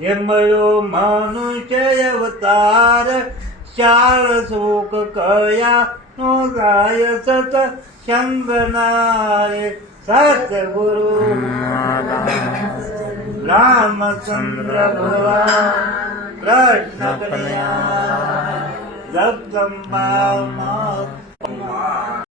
એ મળ્યો મનુષ્ય અવતાર શાળ સુખ કયાનો જાય સત સંગના રે. સતગુરુ રામચંદ્ર ભગવાન કૃષ્ણ કન્યા જગદંબા